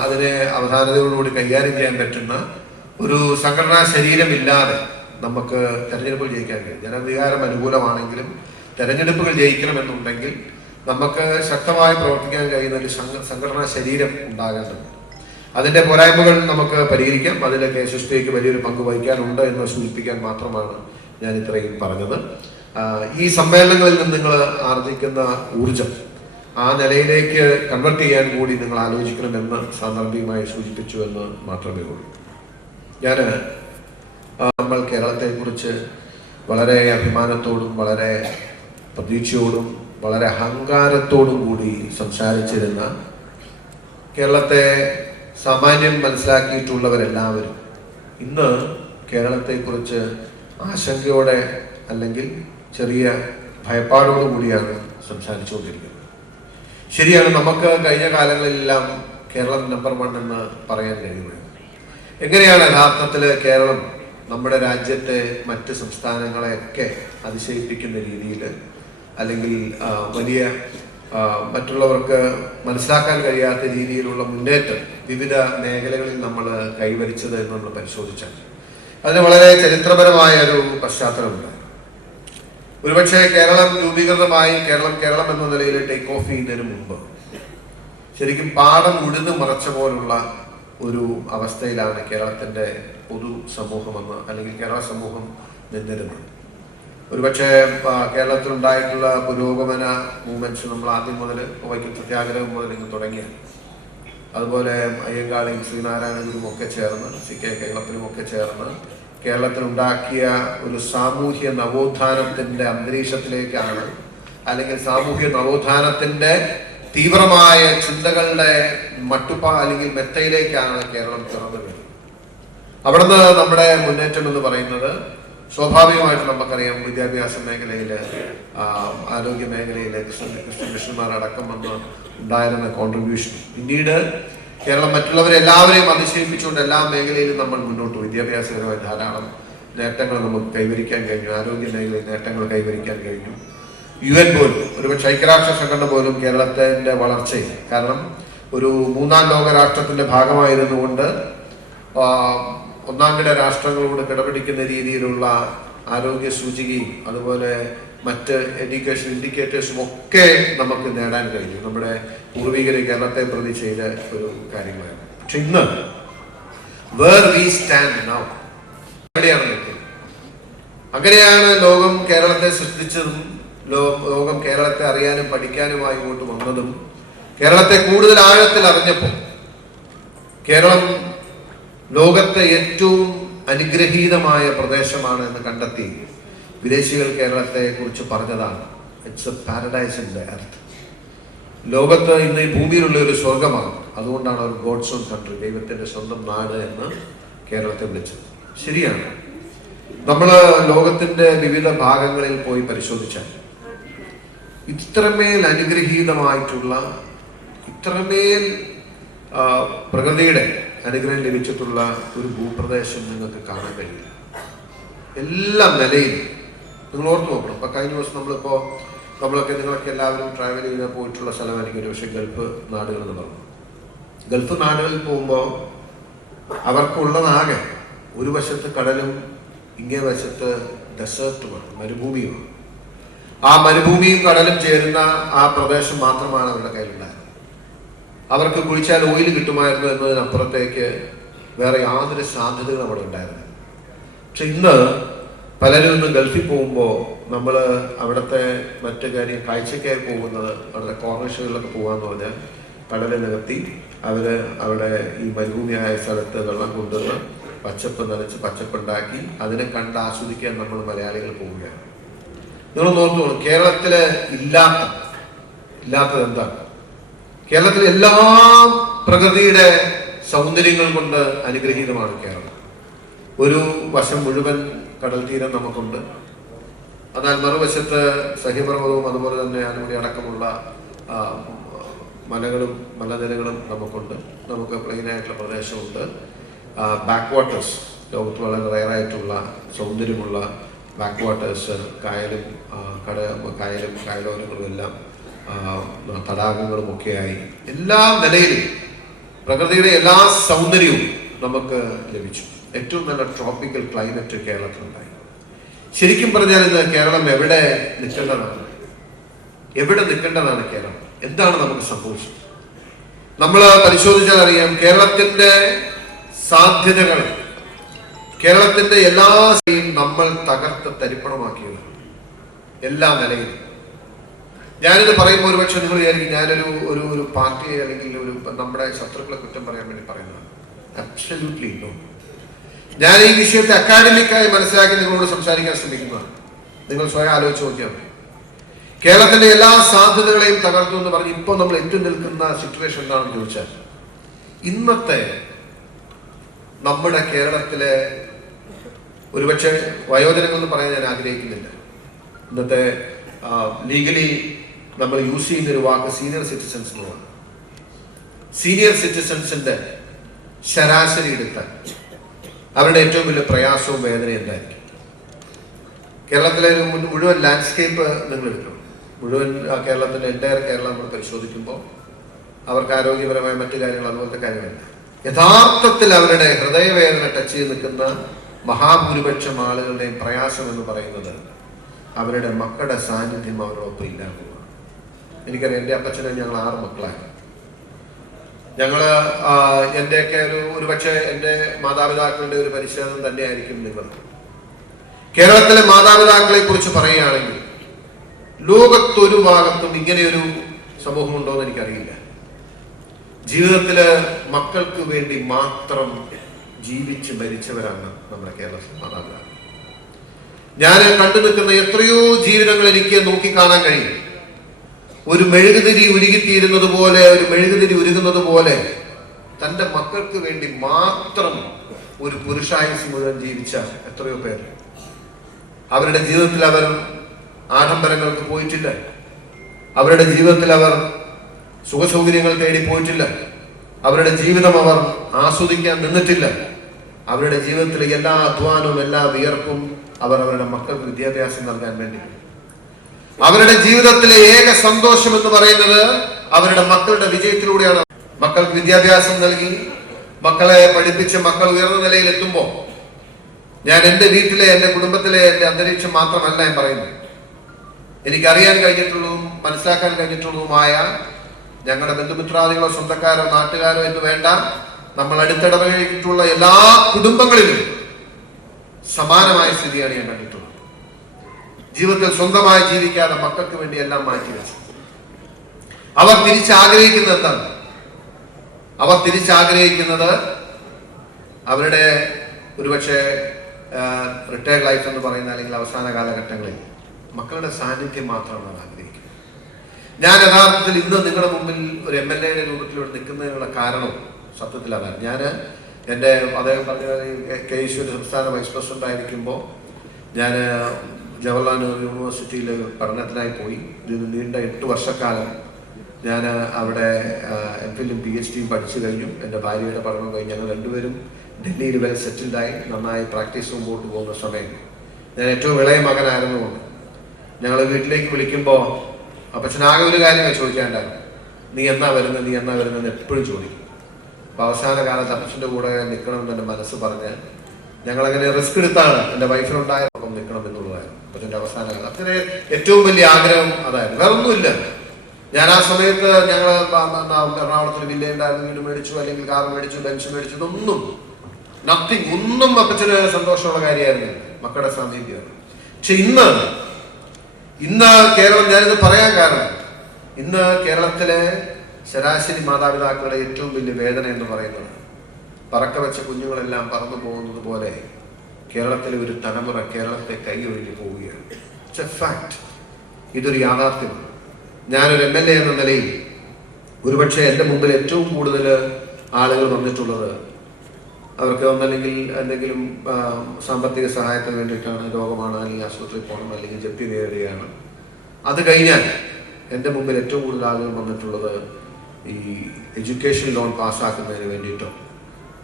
അതിനെ അവധാനതയോടുകൂടി കൈകാര്യം ചെയ്യാൻ പറ്റുന്ന ഒരു സംഘടനാ ശരീരമില്ലാതെ നമുക്ക് തെരഞ്ഞെടുപ്പുകൾ ജയിക്കാൻ കഴിയും. ജനവികാരം അനുകൂലമാണെങ്കിലും തെരഞ്ഞെടുപ്പുകൾ ജയിക്കണമെന്നുണ്ടെങ്കിൽ നമുക്ക് ശക്തമായി പ്രവർത്തിക്കാൻ കഴിയുന്ന ഒരു സംഘടനാ ശരീരം ഉണ്ടാകേണ്ടതുണ്ട്. അതിന്റെ പോരായ്മകൾ നമുക്ക് പരിഹരിക്കാം. അതിൽ KSSPക്ക് വലിയൊരു പങ്ക് വഹിക്കാനുണ്ട് എന്ന് സൂചിപ്പിക്കാൻ മാത്രമാണ് ഞാൻ ഇത്രയും പറഞ്ഞത്. ഈ സമ്മേളനങ്ങളിൽ നിന്ന് നിങ്ങൾ ആർജിക്കുന്ന ഊർജം ആ നിലയിലേക്ക് കൺവെർട്ട് ചെയ്യാൻ കൂടി നിങ്ങൾ ആലോചിക്കണമെന്ന് സാന്ദർഭികമായി സൂചിപ്പിച്ചു എന്ന് മാത്രമേ ഉള്ളൂ. നമ്മൾ കേരളത്തെക്കുറിച്ച് വളരെ അഭിമാനത്തോടും വളരെ പ്രതീക്ഷയോടും വളരെ അഹങ്കാരത്തോടും കൂടി സംസാരിച്ചിരുന്ന, കേരളത്തെ സാമാന്യം മനസ്സിലാക്കിയിട്ടുള്ളവരെല്ലാവരും ഇന്ന് കേരളത്തെക്കുറിച്ച് ആശങ്കയോടെ അല്ലെങ്കിൽ ചെറിയ ഭയപ്പാടോടുകൂടിയാണ് സംസാരിച്ചുകൊണ്ടിരിക്കുന്നത്. ശരിയാണ്, നമുക്ക് കഴിഞ്ഞ കാലങ്ങളിലെല്ലാം കേരളം നമ്പർ 1 എന്ന് പറയാൻ കഴിയുന്നത്. എങ്ങനെയാണ് യഥാർത്ഥത്തിൽ കേരളം നമ്മുടെ രാജ്യത്തെ മറ്റ് സംസ്ഥാനങ്ങളെയൊക്കെ അതിശയിപ്പിക്കുന്ന രീതിയിൽ അല്ലെങ്കിൽ വലിയ മറ്റുള്ളവർക്ക് മനസ്സിലാക്കാൻ കഴിയാത്ത രീതിയിലുള്ള മുന്നേറ്റം വിവിധ മേഖലകളിൽ നമ്മൾ കൈവരിച്ചത് എന്ന് നമ്മൾ പരിശോധിച്ചാൽ അതിന് വളരെ ചരിത്രപരമായ ഒരു പശ്ചാത്തലമുണ്ട്. ഒരുപക്ഷെ കേരളം രൂപീകൃതമായി കേരളം എന്ന നിലയിൽ ടേക്ക് ഓഫ് ചെയ്യുന്നതിന് മുമ്പ് ശരിക്കും പാടം ഉഴുതു മറച്ച പോലുള്ള ഒരു അവസ്ഥയിലാണ് കേരളത്തിന്റെ പൊതു സമൂഹമെന്ന് അല്ലെങ്കിൽ കേരള സമൂഹം നിന്നിരുന്നത്. ഒരുപക്ഷെ കേരളത്തിലുണ്ടായിട്ടുള്ള പുരോഗമന മൂവ്മെന്റ്സ് നമ്മൾ ആദ്യം മുതൽ വൈക്കം സത്യാഗ്രഹം മുതൽ ഇങ്ങ് തുടങ്ങിയാണ്. അതുപോലെ അയ്യങ്കാളിയും ശ്രീനാരായണ ഗുരുവും ഒക്കെ ചേർന്ന് CK കേരളത്തിലും ഒക്കെ ചേർന്ന് കേരളത്തിലുണ്ടാക്കിയ ഒരു സാമൂഹ്യ നവോത്ഥാനത്തിന്റെ അന്തരീക്ഷത്തിലേക്കാണ്, അല്ലെങ്കിൽ സാമൂഹ്യ നവോത്ഥാനത്തിന്റെ തീവ്രമായ ചിന്തകളുടെ അല്ലെങ്കിൽ മെത്തയിലേക്കാണ് കേരളം തുറന്നു വരുന്നത്. അവിടുന്ന് നമ്മുടെ മുന്നേറ്റം എന്ന് പറയുന്നത് സ്വാഭാവികമായിട്ട് നമുക്കറിയാം, വിദ്യാഭ്യാസ മേഖലയിൽ, ആരോഗ്യ മേഖലയിൽ ക്രിസ്ത്യൻ മിഷന്മാർ അടക്കം വന്ന് ഉണ്ടായിരുന്ന കോൺട്രിബ്യൂഷൻ. പിന്നീട് കേരളം മറ്റുള്ളവരെല്ലാവരെയും അതിശയിപ്പിച്ചുകൊണ്ട് എല്ലാ മേഖലയിലും നമ്മൾ മുന്നോട്ട് പോയി. വിദ്യാഭ്യാസപരമായ ധാരാളം നേട്ടങ്ങൾ നമുക്ക് കൈവരിക്കാൻ കഴിഞ്ഞു. ആരോഗ്യ മേഖലയിൽ നേട്ടങ്ങൾ കൈവരിക്കാൻ കഴിഞ്ഞു. UN പോലും, ഒരുപക്ഷെ ഐക്യരാഷ്ട്ര സംഘടന പോലും കേരളത്തിന്റെ വളർച്ചയിൽ, കാരണം ഒരു 3ാം ലോക രാഷ്ട്രത്തിന്റെ ഭാഗമായിരുന്നുകൊണ്ട് ഒന്നാംകിട രാഷ്ട്രങ്ങളോട് കിടപിടിക്കുന്ന രീതിയിലുള്ള ആരോഗ്യ സൂചികയും അതുപോലെ മറ്റ് എഡ്യൂക്കേഷൻ ഇൻഡിക്കേറ്റേഴ്സും ഒക്കെ നമുക്ക് നേടാൻ കഴിഞ്ഞു. നമ്മുടെ പൂർവികരെ കേരളത്തെ പ്രതി ചെയ്ത ഒരു കാര്യങ്ങളാണ്. പക്ഷെ ഇന്ന് വേർ വി സ്റ്റാൻഡ് നൗ എവിടെയാണ് നിൽക്കുന്നത്? അങ്ങനെയാണ് ലോകം കേരളത്തെ സൃഷ്ടിച്ചതും ലോകം കേരളത്തെ അറിയാനും പഠിക്കാനുമായി ഇങ്ങോട്ട് വന്നതും. കേരളത്തെ കൂടുതൽ ആഴത്തിൽ അറിഞ്ഞപ്പോൾ കേരളം ലോകത്തെ ഏറ്റവും അനുഗ്രഹീതമായ പ്രദേശമാണ് എന്ന് കണ്ടെത്തി വിദേശികൾ കേരളത്തെ കുറിച്ച് പറഞ്ഞതാണ്. It's A paradise in the earth. ലോകത്ത് ഇന്ന് ഈ ഭൂമിയിലുള്ള ഒരു സ്വർഗമാണ്. അതുകൊണ്ടാണ് ഒരു ഗോഡ്സ് ഓൺ കൺട്രി, ദൈവത്തിന്റെ സ്വന്തം നാട് എന്ന് കേരളത്തെ വിളിച്ചത്. ശരിയാണ്. നമ്മൾ ലോകത്തിന്റെ വിവിധ ഭാഗങ്ങളിൽ പോയി പരിശോധിച്ചാൽ ഇത്രമേൽ അനുഗ്രഹീതമായിട്ടുള്ള, ഇത്രമേൽ പ്രകൃതിയുടെ അനുഗ്രഹം ലഭിച്ചിട്ടുള്ള ഒരു ഭൂപ്രദേശം നിങ്ങൾക്ക് കാണാൻ കഴിയില്ല. എല്ലാ നിലയിലും നിങ്ങൾ ഓർത്ത് നോക്കണം. ഇപ്പൊ കഴിഞ്ഞ ദിവസം നിങ്ങളൊക്കെ എല്ലാവരും ട്രാവൽ ചെയ്ത് പോയിട്ടുള്ള സ്ഥലമായിരിക്കും ഒരു പക്ഷേ ഗൾഫ് നാടുകൾ എന്ന് പറഞ്ഞു. ഗൾഫ് നാടുകളിൽ പോകുമ്പോൾ അവർക്കുള്ളതാകെ ഒരു വശത്ത് കടലും ഇങ്ങേ വശത്ത് ഡെസേർട്ടുമാണ്, മരുഭൂമിയുമാണ്. ആ മരുഭൂമിയും കടലും ചേരുന്ന ആ പ്രദേശം മാത്രമാണ് അവരുടെ കയ്യിലുണ്ടായിരുന്നത്. അവർക്ക് കുഴിച്ചാൽ ഓയിൽ കിട്ടുമായിരുന്നു എന്നതിനപ്പുറത്തേക്ക് വേറെ യാതൊരു സാധ്യതകളും അവിടെ ഉണ്ടായിരുന്നു. പക്ഷെ ഇന്ന് പലരും ഇന്ന് ഗൾഫിൽ പോകുമ്പോൾ നമ്മൾ അവിടുത്തെ മറ്റു കാര്യം കാഴ്ചക്കായി പോകുന്നത്, അവിടുത്തെ കോർണേഴ്സുകളിലൊക്കെ പോകാന്ന് പറഞ്ഞാൽ കടല് നികത്തി അവിടെ ഈ മരുഭൂമിയായ സ്ഥലത്ത് വെള്ളം കൊണ്ടുവന്ന് പച്ചപ്പ് നനച്ച് പച്ചപ്പുണ്ടാക്കി അതിനെ കണ്ട് ആസ്വദിക്കാൻ നമ്മൾ മലയാളികൾ പോവുകയാണ്. നിങ്ങൾ നോക്കൂ, കേരളത്തില് ഇല്ലാത്തത് എന്താണ്? കേരളത്തിലെ എല്ലാ പ്രകൃതിയുടെ സൗന്ദര്യങ്ങൾ കൊണ്ട് അനുഗ്രഹീതമാണ് കേരളം. ഒരു വശം മുഴുവൻ കടൽ തീരം നമുക്കുണ്ട്. എന്നാൽ മറുവശത്ത് സഹ്യപർവ്വതവും അതുപോലെ തന്നെ അനുമതി അടക്കമുള്ള മലകളും മലനിരകളും നമുക്കുണ്ട്. നമുക്ക് പ്ലെയിനായിട്ടുള്ള പ്രദേശമുണ്ട്. ബാക്ക് വാട്ടേഴ്സ്, ലോകത്ത് വളരെ റയറായിട്ടുള്ള സൗന്ദര്യമുള്ള ബാക്ക് വാട്ടേഴ്സ്, കായലും കായലോരങ്ങളും എല്ലാം തടാകങ്ങളും ഒക്കെയായി എല്ലാ നിലയിലും പ്രകൃതിയുടെ എല്ലാ സൗന്ദര്യവും നമുക്ക് ലഭിച്ചു. ഏറ്റവും നല്ല ട്രോപ്പിക്കൽ ക്ലൈമറ്റ് കേരളത്തിലുണ്ടായി. ശരിക്കും പറഞ്ഞാൽ ഇന്ന് കേരളം എവിടെ നിൽക്കേണ്ടതാണ് കേരളം? എന്താണ് നമുക്ക് സംഭവിച്ചത്? നമ്മൾ പരിശോധിച്ചാൽ അറിയാം, കേരളത്തിന്റെ സാധ്യതകൾ, കേരളത്തിന്റെ എല്ലാ നമ്മൾ തകർത്ത് തരിപ്പണമാക്കിയത് എല്ലാ നിലയിലും. ഞാനിത് പറയുമ്പോൾ ഒരുപക്ഷെ നിങ്ങൾ വിചാരിക്കും ഞാനൊരു പാർട്ടിയെ അല്ലെങ്കിൽ നമ്മുടെ ശത്രുക്കളെ കുറ്റം പറയാൻ വേണ്ടി പറയുന്നതാണ്. Absolutely no. ഞാൻ ഈ വിഷയത്തെ അക്കാഡമിക്കായി മനസ്സിലാക്കി നിങ്ങളോട് സംസാരിക്കാൻ ശ്രമിക്കുന്നതാണ്. നിങ്ങൾ സ്വയം ആലോചിച്ച് നോക്കിയാൽ മതി. കേരളത്തിന്റെ എല്ലാ സാധ്യതകളെയും തകർത്തു എന്ന് പറഞ്ഞ് ഇപ്പോൾ നമ്മൾ എത്തി നിൽക്കുന്ന സിറ്റുവേഷൻ എന്താണെന്ന് ചോദിച്ചാൽ, ഇന്നത്തെ നമ്മുടെ കേരളത്തിലെ ഒരുപക്ഷെ വയോജനങ്ങൾ എന്ന് പറയാൻ ഞാൻ ആഗ്രഹിക്കുന്നില്ല. ഇന്നത്തെ ലീഗലി നമ്മൾ യൂസ് ചെയ്യുന്ന ഒരു വാക്ക് സീനിയർ സിറ്റിസൺസ് എന്നുള്ളതാണ്. സീനിയർ സിറ്റിസൺസിന്റെ ശരാശരി എടുത്താൽ അവരുടെ ഏറ്റവും വലിയ പ്രയാസവും വേദനയും എന്തായിരിക്കും? കേരളത്തിലെ മുഴുവൻ ലാൻഡ്സ്കേപ്പ് നിങ്ങൾ എടുക്കണം. മുഴുവൻ കേരളത്തിന്റെ എൻ്റയർ കേരളം നമ്മൾ പരിശോധിക്കുമ്പോൾ അവർക്ക് ആരോഗ്യപരമായ മറ്റു കാര്യങ്ങൾ അതുപോലത്തെ കാര്യങ്ങളില്ല. യഥാർത്ഥത്തിൽ അവരുടെ ഹൃദയവേദന ടച്ച് ചെയ്ത് നിൽക്കുന്ന മഹാഭൂരിപക്ഷം ആളുകളുടെയും പ്രയാസം എന്ന് പറയുന്നത് അവരുടെ മക്കളുടെ സാന്നിധ്യം അവരോടൊപ്പം ഇല്ലാത്തതാണ്. എനിക്കറിയാം, എൻ്റെ അപ്പച്ചനെ ഞങ്ങൾ 6 മക്കളാണ്. എൻ്റെയൊക്കെ ഒരുപക്ഷെ എൻ്റെ മാതാപിതാക്കളുടെ ഒരു പരിശോധന തന്നെയായിരിക്കും നിങ്ങൾ. കേരളത്തിലെ മാതാപിതാക്കളെ കുറിച്ച് പറയുകയാണെങ്കിൽ ലോകത്തൊരു ഭാഗത്തും ഇങ്ങനെയൊരു സമൂഹം ഉണ്ടോ എന്ന് എനിക്കറിയില്ല. ജീവിതത്തില് മക്കൾക്ക് വേണ്ടി മാത്രം ജീവിച്ച് മരിച്ചവരാണ് നമ്മുടെ കേരളത്തിലെ മാതാപിതാക്കൾ. ഞാൻ കണ്ടു നിൽക്കുന്ന എത്രയോ ജീവിതങ്ങൾ എനിക്ക് നോക്കിക്കാണാൻ കഴിയും. ഒരു മെഴുകുതിരി ഉരുകിത്തീരുന്നത് പോലെ, ഒരു മെഴുകുതിരി ഉരുകുന്നത് പോലെ തൻ്റെ മക്കൾക്ക് വേണ്ടി മാത്രം ഒരു പുരുഷായുസ് മുഴുവൻ ജീവിച്ച എത്രയോ പേർ. അവരുടെ ജീവിതത്തിൽ അവർ ആഡംബരങ്ങൾക്ക് പോയിട്ടില്ല. അവരുടെ ജീവിതത്തിൽ അവർ സുഖസൗകര്യങ്ങൾ തേടി പോയിട്ടില്ല. അവരുടെ ജീവിതം അവർ ആസ്വദിക്കാൻ നിന്നിട്ടില്ല. അവരുടെ ജീവിതത്തിലെ എല്ലാ അധ്വാനവും എല്ലാ വിയർപ്പും അവർ അവരുടെ മക്കൾക്ക് വിദ്യാഭ്യാസം നൽകാൻ വേണ്ടി. അവരുടെ ജീവിതത്തിലെ ഏക സന്തോഷം എന്ന് പറയുന്നത് അവരുടെ മക്കളുടെ വിജയത്തിലൂടെയാണ്. മക്കൾക്ക് വിദ്യാഭ്യാസം നൽകി മക്കളെ പഠിപ്പിച്ച് മക്കൾ ഉയർന്ന നിലയിൽ എത്തുമ്പോൾ ഞാൻ എൻ്റെ വീട്ടിലെ, എൻ്റെ കുടുംബത്തിലെ എൻ്റെ അന്തരീക്ഷം മാത്രമല്ല ഞാൻ പറയുന്നത്. എനിക്കറിയാൻ കഴിഞ്ഞിട്ടുള്ളതും മനസ്സിലാക്കാൻ കഴിഞ്ഞിട്ടുള്ളതുമായ ഞങ്ങളുടെ ബന്ധുമിത്രാദികളോ സ്വന്തക്കാരോ നാട്ടുകാരോ എന്ന് വേണ്ട, നമ്മൾ അടുത്തിടപഴകിയിട്ടുള്ള എല്ലാ കുടുംബങ്ങളിലും സമാനമായ സ്ഥിതിയാണ് ഞാൻ കണ്ടിട്ടുള്ളത്. ജീവിതത്തിൽ സ്വന്തമായി ജീവിക്കാതെ മക്കൾക്ക് വേണ്ടി എല്ലാം മാറ്റിവെച്ചു. അവർ തിരിച്ചാഗ്രഹിക്കുന്നത് എന്താണ്? അവർ തിരിച്ചാഗ്രഹിക്കുന്നത് അവരുടെ ഒരുപക്ഷെ റിട്ടയർഡ് ലൈഫ് എന്ന് പറയുന്ന അല്ലെങ്കിൽ അവസാന കാലഘട്ടങ്ങളിൽ മക്കളുടെ സാന്നിധ്യം മാത്രമാണ് ആഗ്രഹിക്കുന്നത്. ഞാൻ യഥാർത്ഥത്തിൽ ഇന്ന് നിങ്ങളുടെ മുമ്പിൽ ഒരു MLA രൂപത്തിലൂടെ നിൽക്കുന്നതിനുള്ള കാരണം സത്യത്തിൽ അതാണ്. ഞാൻ എൻ്റെ അദ്ദേഹം പറഞ്ഞ KSU സംസ്ഥാന വൈസ് പ്രസിഡന്റ് ആയിരിക്കുമ്പോൾ ഞാൻ ജവഹർലാൽ നെഹ്റു യൂണിവേഴ്സിറ്റിയിൽ പഠനത്തിനായി പോയി. ഇതിന് നീണ്ട 8 വർഷക്കാലം ഞാൻ അവിടെ MPhilഉം PhDയും പഠിച്ചു കഴിഞ്ഞു. എൻ്റെ ഭാര്യയുടെ പഠനം കഴിഞ്ഞ് ഞങ്ങൾ രണ്ടുപേരും ഡൽഹിയിൽ വെൽ സെറ്റിൽഡായി നന്നായി പ്രാക്ടീസ് മുമ്പോട്ട് പോകുന്ന സമയം ഞാൻ ഏറ്റവും ഇളയ മകനായിരുന്നുകൊണ്ട് ഞങ്ങൾ വീട്ടിലേക്ക് വിളിക്കുമ്പോൾ അപ്പച്ചനാകെ ഒരു കാര്യമേ ചോദിക്കാണ്ടായിരുന്നു, നീ എന്നാ വരുന്നത് എപ്പോഴും ചോദിക്കും. അപ്പോൾ അവസാന കാലത്ത് അപ്പച്ചൻ്റെ കൂടെ നിൽക്കണമെന്ന് എൻ്റെ മനസ്സ് പറഞ്ഞ് ഞങ്ങളങ്ങനെ റിസ്ക് എടുത്താണ് എൻ്റെ വൈഫിനുണ്ടായ ഒപ്പം നിൽക്കണം എന്നുള്ളതായിരുന്നു അപ്പച്ചൻ്റെ അവസാന കാലം. അച്ഛനെ ഏറ്റവും വലിയ ആഗ്രഹം അതായിരുന്നു, വേറെ ഒന്നുമില്ല. ഞാൻ ആ സമയത്ത് ഞങ്ങൾ എറണാകുളത്തിൽ വില്ല ഉണ്ടായിരുന്നു, വീട് മേടിച്ചു, അല്ലെങ്കിൽ കാർ മേടിച്ചു, ബെഞ്ച് മേടിച്ചു, ഇതൊന്നും നത്തിങ്, ഒന്നും അപ്പച്ചന് സന്തോഷമുള്ള കാര്യമായിരുന്നു മക്കളുടെ സാന്നിധ്യമാണ്. പക്ഷെ ഇന്ന് കേരളം, ഞാനിത് പറയാൻ കാരണം ഇന്ന് കേരളത്തിലെ ശരാശരി മാതാപിതാക്കളുടെ ഏറ്റവും വലിയ വേദന എന്ന് പറയുന്നത് പറക്ക വെച്ച കുഞ്ഞുങ്ങളെല്ലാം പറന്നു പോകുന്നത് പോലെ കേരളത്തിലെ ഒരു തലമുറ കേരളത്തെ കൈയൊഴിഞ്ഞു പോവുകയാണ്. It's A fact. ഇതൊരു യാഥാർത്ഥ്യമാണ്. ഞാനൊരു MLA എന്ന നിലയിൽ ഒരുപക്ഷെ എൻ്റെ മുമ്പിൽ ഏറ്റവും കൂടുതൽ ആളുകൾ വന്നിട്ടുള്ളത് അവർക്ക് ഒന്നല്ലെങ്കിൽ എന്തെങ്കിലും സാമ്പത്തിക സഹായത്തിന് വേണ്ടിയിട്ടാണ്, രോഗമാണ്, അല്ലെങ്കിൽ ആശുപത്രിയിൽ പോകണം, അല്ലെങ്കിൽ ജപ്തി നേടുകയാണ്. അത് കഴിഞ്ഞാൽ എൻ്റെ മുമ്പിൽ ഏറ്റവും കൂടുതൽ ആളുകൾ വന്നിട്ടുള്ളത് ഈ എഡ്യൂക്കേഷൻ ലോൺ പാസ്സാക്കുന്നതിന് വേണ്ടിയിട്ടോ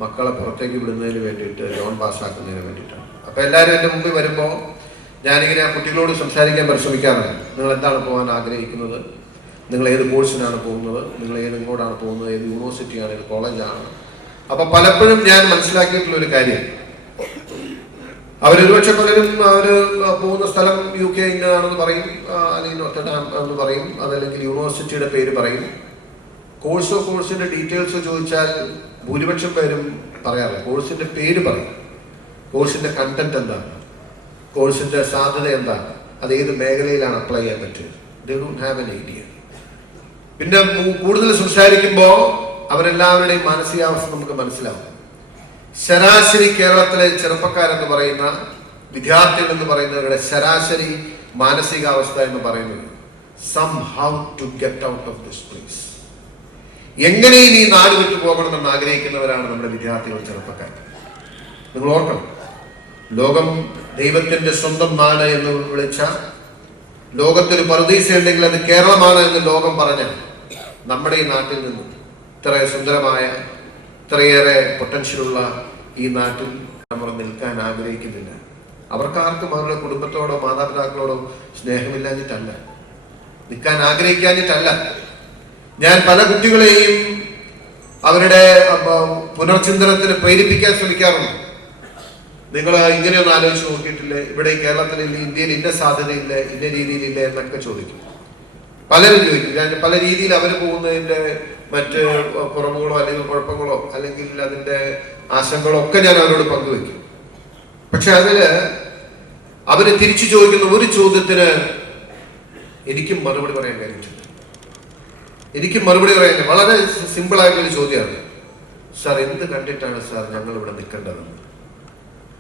മക്കളെ പുറത്തേക്ക് വിടുന്നതിന് വേണ്ടിയിട്ട് ലോൺ പാസ്സാക്കുന്നതിന് വേണ്ടിയിട്ടാണ്. അപ്പോൾ എല്ലാവരും എൻ്റെ മുമ്പിൽ വരുമ്പോൾ ഞാനിങ്ങനെ ആ കുട്ടികളോട് സംസാരിക്കാൻ പരിശ്രമിക്കാറുണ്ട്. നിങ്ങൾ എന്താണ് പോകാൻ ആഗ്രഹിക്കുന്നത്, നിങ്ങൾ ഏത് കോഴ്സിനാണ് പോകുന്നത്, നിങ്ങൾ എങ്ങോട്ടാണ് പോകുന്നത്, ഏത് യൂണിവേഴ്സിറ്റിയാണ്, ഏത് കോളേജാണ്. അപ്പൊ പലപ്പോഴും ഞാൻ മനസ്സിലാക്കിയിട്ടുള്ള ഒരു കാര്യം, അവരൊരുപക്ഷെ പലരും അവര് പോകുന്ന സ്ഥലം UK ആണെന്ന് പറയും, അല്ലെങ്കിൽ നോർത്തഡാം എന്ന് പറയും, അതല്ലെങ്കിൽ യൂണിവേഴ്സിറ്റിയുടെ പേര് പറയും. കോഴ്സിന്റെ ഡീറ്റെയിൽസ് ചോദിച്ചാൽ ഭൂരിപക്ഷം പേരും പറയാറില്ല. കോഴ്സിന്റെ പേര് പറയും, കോഴ്സിന്റെ കണ്ടന്റ് എന്താണ്, കോഴ്സിന്റെ സാധ്യത എന്താണ്, അത് ഏത് മേഖലയിലാണ് അപ്ലൈ ചെയ്യാൻ പറ്റുക. They don't have an idea. പിന്നെ കൂടുതൽ സംസാരിക്കുമ്പോൾ അവരെല്ലാവരുടെയും മാനസികാവസ്ഥ നമുക്ക് മനസ്സിലാവും. ശരാശരി കേരളത്തിലെ ചെറുപ്പക്കാരെന്ന് പറയുന്ന വിദ്യാർത്ഥികൾ എന്ന് പറയുന്നവരുടെ ശരാശരി മാനസികാവസ്ഥ എന്ന് പറയുന്നത് somehow to get out of this place. എങ്ങനെയും ഈ നാട് വിട്ടു പോകണമെന്ന് ആഗ്രഹിക്കുന്നവരാണ് നമ്മുടെ വിദ്യാർത്ഥികൾ, ചെറുപ്പക്കാർ. നിങ്ങൾ ഓർക്കണം, ലോകം ദൈവത്തിന്റെ സ്വന്തം നാട് എന്ന് വിളിച്ച, ലോകത്തൊരു പറുദീസ ഉണ്ടെങ്കിൽ അത് കേരളമാണ് എന്ന് ലോകം പറഞ്ഞ നമ്മുടെ ഈ നാട്ടിൽ നിന്നും ഇത്ര സുന്ദരമായ, ഇത്രയേറെ പൊട്ടൻഷ്യലുള്ള ഈ നാട്ടിൽ നമ്മൾ നിൽക്കാൻ ആഗ്രഹിക്കുന്നില്ല. അവർക്കാർക്കും അവരുടെ കുടുംബത്തോടോ മാതാപിതാക്കളോടോ സ്നേഹമില്ലാഞ്ഞിട്ടല്ല, നിൽക്കാൻ ആഗ്രഹിക്കാഞ്ഞിട്ടല്ല. ഞാൻ പല കുട്ടികളെയും അവരുടെ പുനർചിന്തനത്തിന് പ്രേരിപ്പിക്കാൻ ശ്രമിക്കാറുണ്ട്. നിങ്ങൾ ഇങ്ങനെയൊന്നും ആലോചിച്ച് നോക്കിയിട്ടില്ലേ, ഇവിടെ കേരളത്തിൽ ഇന്ത്യയിൽ ഇന്ന സാധ്യതയില്ല, ഇന്ന രീതിയിലില്ല എന്നൊക്കെ ചോദിക്കും. പലരും ചോദിക്കും. ഞാൻ പല രീതിയിൽ അവർ പോകുന്നതിന്റെ മറ്റ് കുറവുകളോ അല്ലെങ്കിൽ കുഴപ്പങ്ങളോ അല്ലെങ്കിൽ അതിന്റെ ആശങ്കകളോ ഒക്കെ ഞാൻ അവരോട് പങ്കുവെക്കും. പക്ഷെ അതില് അവര് തിരിച്ചു ചോദിക്കുന്ന ഒരു ചോദ്യത്തിന് എനിക്കും മറുപടി പറയാൻ കഴിഞ്ഞിട്ടുണ്ട്. വളരെ സിമ്പിൾ ആയിട്ടുള്ള ചോദ്യമാണ്, സാർ എന്ത് കണ്ടിട്ടാണ് സാർ ഞങ്ങൾ ഇവിടെ നിൽക്കേണ്ടതെന്ന്.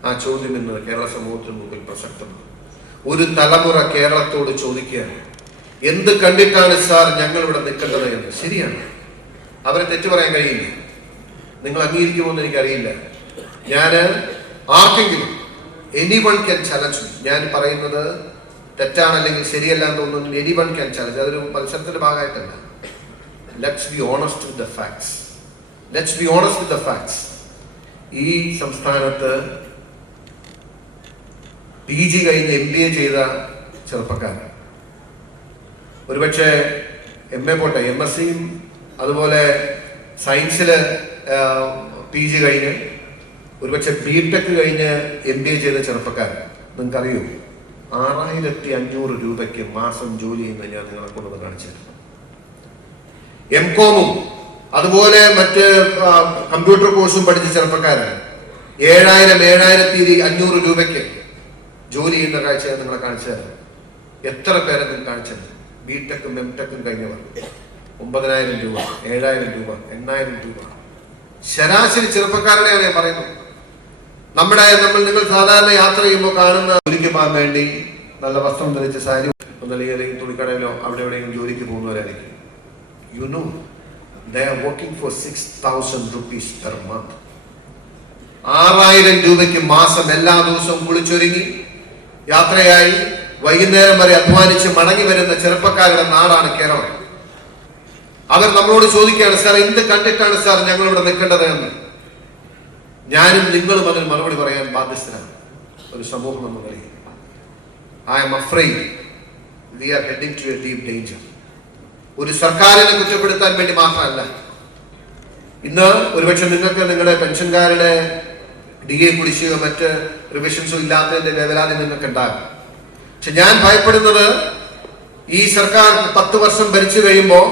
ആ ചോദ്യം ഇന്ന് കേരള സമൂഹത്തിന് മുമ്പിൽ പ്രസക്തമാണ്. ഒരു തലമുറ കേരളത്തോട് ചോദിക്കുകയാണ്, എന്ത് കണ്ടിട്ടാണ് സാർ ഞങ്ങൾ ഇവിടെ നിൽക്കേണ്ടത് എന്ന്. ശരിയാണ്, അവരെ തെറ്റു പറയാൻ കഴിയില്ല. നിങ്ങൾ അംഗീകരിക്കുമോ എന്ന് എനിക്കറിയില്ല. ഞാൻ ആർക്കെങ്കിലും എനിവൺ ക്യാൻ ചലഞ്ച്, ഞാൻ പറയുന്നത് തെറ്റാണല്ലെങ്കിൽ ശരിയല്ല എന്ന് തോന്നുന്നു, എനിവൺ ക്യാൻ ചലഞ്ച്. അതൊരു മത്സരത്തിന്റെ ഭാഗമായിട്ടല്ല. Let's be honest with the facts. ഈ സംസ്ഥാനത്ത് PG കഴിഞ്ഞ് MBA ചെയ്ത ചെറുപ്പക്കാരൻ, ഒരുപക്ഷെ MA പോട്ടെ, MSCയും അതുപോലെ സയൻസില് PG കഴിഞ്ഞ് ഒരുപക്ഷെ BTech കഴിഞ്ഞ് MBA ചെയ്ത ചെറുപ്പക്കാരൻ, നിങ്ങൾക്കറിയൂ 6500 രൂപയ്ക്ക് മാസം ജോലി ചെയ്യുന്ന ഞാൻ നിങ്ങളെ കൊണ്ടൊന്ന് കാണിച്ചു തരുന്നു. MCOM അതുപോലെ മറ്റ് കമ്പ്യൂട്ടർ കോഴ്സും പഠിച്ച ചെറുപ്പക്കാരൻ 7500 രൂപയ്ക്ക് ജോലി ചെയ്യുന്ന കാഴ്ച നിങ്ങളെ കാണിച്ചു തരാം. എത്ര പേരെ നിങ്ങൾ കാണിച്ചത്? BTech MTech കഴിഞ്ഞവർ 9000 രൂപ, 7000 രൂപ, 8000 രൂപ. ശരാശരി ചെറുപ്പക്കാരുടെയാണ് ഞാൻ പറയുന്നത്. നിങ്ങൾ സാധാരണ യാത്ര ചെയ്യുമ്പോൾ കാണുന്ന, ജോലിക്ക് പോകാൻ വേണ്ടി നല്ല വസ്ത്രം ധരിച്ച സാരി ഒന്നല്ലെങ്കിൽ തുണിക്കടയിലോ അവിടെ എവിടെയെങ്കിലും ജോലിക്ക് പോകുന്നവരായിരിക്കും. You know, they are working for 6,000 rupees per month. 6000 രൂപയ്ക്ക് മാസം എല്ലാ ദിവസവും കുളിച്ചൊരുങ്ങി യാത്രയായി വൈകുന്നേരം വരെ അധ്വാനിച്ച് മടങ്ങി വരുന്ന ചെറുപ്പക്കാരുടെ നാടാണ് കേരളം. അവർ നമ്മളോട് ചോദിക്കുകയാണ്, സാർ എന്ത് കണ്ടിട്ടാണ് സാർ ഞങ്ങൾ ഇവിടെ നിൽക്കേണ്ടത് എന്ന്. ഞാനും നിങ്ങളും അതിന് മറുപടി പറയാൻ ബാധ്യസ്ഥരാണ്. ഒരു സമൂഹം എന്ന നിലയിൽ I am afraid we are heading to a deep danger. ഒരു സർക്കാരിനെ കുറ്റപ്പെടുത്താൻ വേണ്ടി മാത്രമല്ല. ഇന്ന് ഒരുപക്ഷെ നിങ്ങൾക്ക് നിങ്ങളുടെ പെൻഷൻകാരുടെ DA കുടിശ്ശികയോ മറ്റ് റിവിഷൻസോ ഇല്ലാത്തതിന്റെ വേവലാതി നിങ്ങൾക്ക് ഉണ്ടാകും. പക്ഷെ ഞാൻ ഭയപ്പെടുന്നത് ഈ സർക്കാർ 10 വർഷം ഭരിച്ചു കഴിയുമ്പോൾ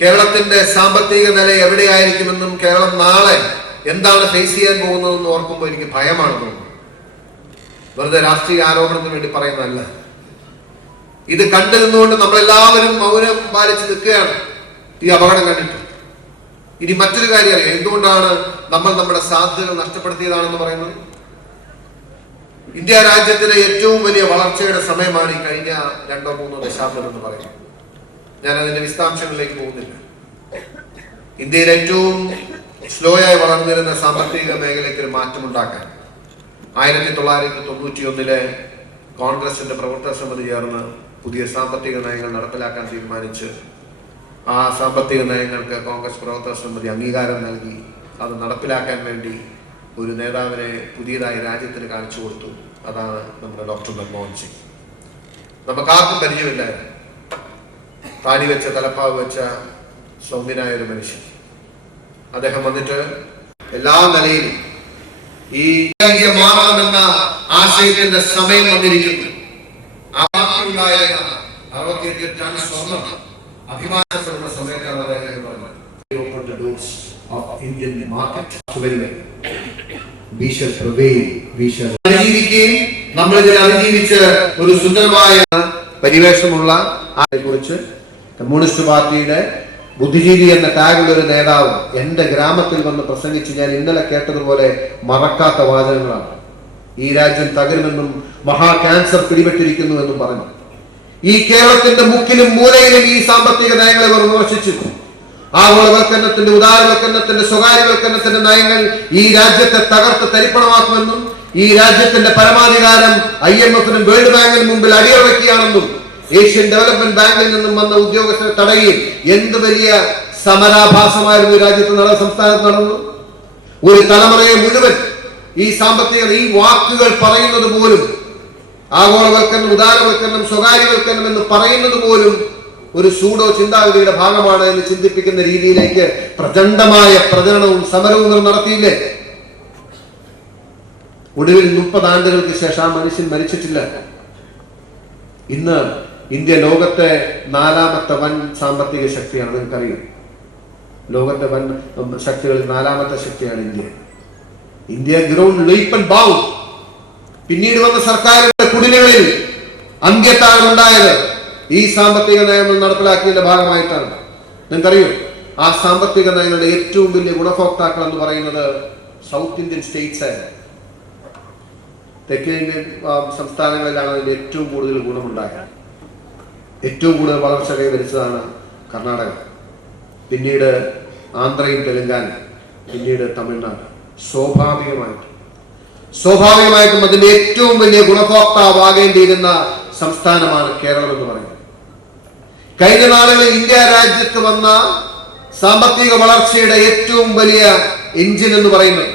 കേരളത്തിന്റെ സാമ്പത്തിക നില എവിടെയായിരിക്കുമെന്നും കേരളം നാളെ എന്താണ് ഫേസ് ചെയ്യാൻ പോകുന്നതെന്ന് ഓർക്കുമ്പോൾ എനിക്ക് ഭയമാണ് തോന്നുന്നത്. വെറുതെ രാഷ്ട്രീയ ആരോപണത്തിന് വേണ്ടി പറയുന്നതല്ല. ഇത് കണ്ടു നിന്നുകൊണ്ട് നമ്മളെല്ലാവരും മൗനം പാലിച്ച് നിൽക്കുകയാണ്. ഈ അപകടം കണ്ടിട്ട്. ഇനി മറ്റൊരു കാര്യം അറിയാം, എന്തുകൊണ്ടാണ് നമ്മൾ നമ്മുടെ സാധ്യതകൾ നഷ്ടപ്പെടുത്തിയതാണെന്ന് പറയുന്നത്. ഇന്ത്യ രാജ്യത്തിലെ ഏറ്റവും വലിയ വളർച്ചയുടെ സമയമാണ് ഈ കഴിഞ്ഞ 2-3 ദശാബ്ദം എന്ന് പറയുന്നത്. ഞാൻ അതിന്റെ വിശദാംശങ്ങളിലേക്ക് പോകുന്നില്ല. ഇന്ത്യയിൽ ഏറ്റവും സ്ലോ ആയി വളർന്നിരുന്ന സാമ്പത്തിക മേഖലയ്ക്ക് ഒരു മാറ്റമുണ്ടാക്കാൻ 1991 കോൺഗ്രസിന്റെ പ്രവർത്തക സമിതി ചേർന്ന് പുതിയ സാമ്പത്തിക നയങ്ങൾ നടപ്പിലാക്കാൻ തീരുമാനിച്ച് ആ സാമ്പത്തിക നയങ്ങൾക്ക് കോൺഗ്രസ് പ്രവർത്തക സമിതി അംഗീകാരം നൽകി. അത് നടപ്പിലാക്കാൻ വേണ്ടി ഒരു നേതാവിനെ പുതിയതായി രാജ്യത്തിന് കാണിച്ചു കൊടുത്തു. അതാണ് നമ്മുടെ ഡോക്ടർ മൻമോഹൻ സിംഗ്. നമുക്കാർക്കും പരിചയമില്ലായിരുന്നു. താടി വെച്ച തലപ്പാവ് വെച്ച സൗമ്യനായ ഒരു മനുഷ്യൻ. അദ്ദേഹം വന്നിട്ട് എല്ലാ നിലയിലും ഈ ഇന്ത്യ മാറണമെന്ന ആശയത്തിന്റെ സമയം വന്നിരിക്കുന്നു. ആ ബാക്കിയുണ്ടായ 68 ടൺ സ്വർണം അഭിമാനപ്പെടുന്ന സമയത്താണ് അദ്ദേഹം പറഞ്ഞത്, നമ്മൾ ഇതിനെ അതിജീവിച്ച് ഒരു സുന്ദരമായ പരിവേഷമുള്ള കുറിച്ച് കമ്മ്യൂണിസ്റ്റ് പാർട്ടിയുടെ ബുദ്ധിജീവി എന്ന ടാഗുള്ള ഒരു നേതാവ് എന്റെ ഗ്രാമത്തിൽ വന്ന് പ്രസംഗിച്ച് ഞാൻ ഇന്നലെ കേട്ടതുപോലെ മറക്കാത്ത വാചകങ്ങളാണ്. ഈ രാജ്യം തകരുമെന്നും മഹാ ക്യാൻസർ പിടിപെട്ടിരിക്കുന്നു എന്നും പറഞ്ഞു. ഈ കേരളത്തിന്റെ മുക്കിലും മൂലയിലും ഈ സാമ്പത്തിക നയങ്ങളെ അവർ വിമർശിച്ചു. ആഗോളവൽക്കരണത്തിന്റെ, ഉദാരവൽക്കരണത്തിന്റെ, സ്വകാര്യവൽക്കരണത്തിന്റെ നയങ്ങൾ ഈ രാജ്യത്തെ തകർത്ത് തരിപ്പണമാക്കുമെന്നും ഈ രാജ്യത്തിന്റെ പരമാധികാരം IMF-നും വേൾഡ് ബാങ്കിനും മുമ്പിൽ അടിയറവെക്കുകയാണെന്നും ഏഷ്യൻ ഡെവലപ്മെന്റ് ബാങ്കിൽ നിന്നും വന്ന ഉദ്യോഗസ്ഥരെ തടയുകയും എന്ത് വലിയ സമരാഭാസമായിരുന്നു രാജ്യത്ത് സംസ്ഥാനത്ത് നടന്നു. ഒരു തലമുറയെ മുഴുവൻ ഈ സാമ്പത്തിക ഈ വാക്കുകൾ പറയുന്നത് പോലും, ആഗോളവൽക്കരണം, ഉദാരവൽക്കരണം, സ്വകാര്യവൽക്കരണം എന്ന് പറയുന്നത് പോലും ഒരു സൂഡോ ചിന്താഗതിയുടെ ഭാഗമാണ് എന്ന് ചിന്തിപ്പിക്കുന്ന രീതിയിലേക്ക് പ്രചണ്ഡമായ പ്രചരണവും സമരവും നടത്തിയില്ലേ. ഒടുവിൽ 30 ആണ്ടുകൾക്ക് ശേഷം ആ മനുഷ്യൻ മരിച്ചിട്ടില്ല. ഇന്ന് ഇന്ത്യ ലോകത്തെ 4ാമത്തെ വൻ സാമ്പത്തിക ശക്തിയാണ്. നിങ്ങൾക്കറിയാം, ലോകത്തെ വൻ ശക്തികളിൽ 4ാമത്തെ ശക്തിയാണ് India. India grown leap and bound. പിന്നീട് വന്ന സർക്കാരുകളുടെ കുടിലുകളിൽ അന്ത്യത്താഴുണ്ടായത് ഈ സാമ്പത്തിക നയങ്ങൾ നടപ്പിലാക്കിയതിന്റെ ഭാഗമായിട്ടാണ്. നിങ്ങൾക്കറിയോ, ആ സാമ്പത്തിക നയങ്ങളുടെ ഏറ്റവും വലിയ ഗുണഭോക്താക്കൾ എന്ന് പറയുന്നത് സൗത്ത് ഇന്ത്യൻ സ്റ്റേറ്റ്സ് ആയിരുന്നു. തെക്കേ ഇന്ത്യൻ സംസ്ഥാനങ്ങളിലാണ് അതിന്റെ ഏറ്റവും കൂടുതൽ ഗുണമുണ്ടായത്. ഏറ്റവും കൂടുതൽ വളർച്ച കൈവരിച്ചതാണ് കർണാടക, പിന്നീട് ആന്ധ്രയും തെലങ്കാനയും, പിന്നീട് തമിഴ്നാട്. സ്വാഭാവികമായിട്ടും അതിന്റെ ഏറ്റവും വലിയ ഗുണഭോക്താവാകേണ്ടിയിരുന്ന സംസ്ഥാനമാണ് കേരളം എന്ന് പറയുന്നത്. കഴിഞ്ഞ നാളുകളിൽ ഇന്ത്യ രാജ്യത്ത് വന്ന സാമ്പത്തിക വളർച്ചയുടെ ഏറ്റവും വലിയ എഞ്ചിൻ എന്ന് പറയുന്നത്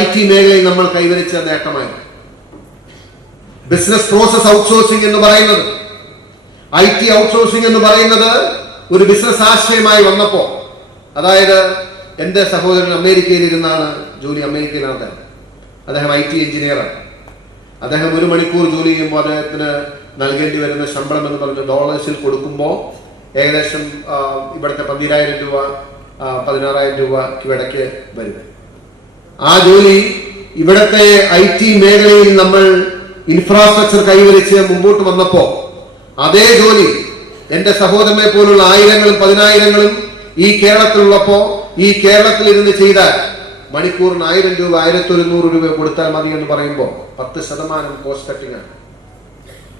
IT മേഖലയിൽ നമ്മൾ കൈവരിച്ച നേട്ടമായിരുന്നു. ബിസിനസ് പ്രോസസ് ഔട്ട്സോഴ്സിംഗ് എന്ന് പറയുന്നത്, IT ഔട്ട്സോഴ്സിംഗ് എന്ന് പറയുന്നത് ഒരു ബിസിനസ് ആശയമായി വന്നപ്പോ, അതായത് എന്റെ സഹോദരൻ അമേരിക്കയിൽ ഇരുന്നാണ് ജോലി. അമേരിക്കയിലാണ് അദ്ദേഹം IT എഞ്ചിനീയറാണ്. അദ്ദേഹം 1 മണിക്കൂർ ജോലി ചെയ്യുമ്പോൾ അദ്ദേഹത്തിന് നൽകേണ്ടി വരുന്ന ശമ്പളം എന്ന് പറഞ്ഞ് ഡോളേഴ്സിൽ കൊടുക്കുമ്പോൾ ഏകദേശം ഇവിടുത്തെ 12,000 രൂപ 16,000 രൂപയ്ക്ക് ഇടയ്ക്ക് വരും. ആ ജോലി ഇവിടുത്തെ IT മേഖലയിൽ നമ്മൾ ഇൻഫ്രാസ്ട്രക്ചർ കൈവരിച്ച് മുമ്പോട്ട് വന്നപ്പോ അതേ ജോലി എന്റെ സഹോദരനെ പോലുള്ള ആയിരങ്ങളും 10,000ങ്ങളും ഈ കേരളത്തിലുള്ളപ്പോ ഈ കേരളത്തിൽ ഇരുന്ന് ചെയ്താൽ മണിക്കൂറിന് 1000 രൂപ 1100 രൂപ കൊടുത്താൽ മതി എന്ന് പറയുമ്പോൾ 10% കോസ്റ്റ് കട്ടിംഗ് ആണ്.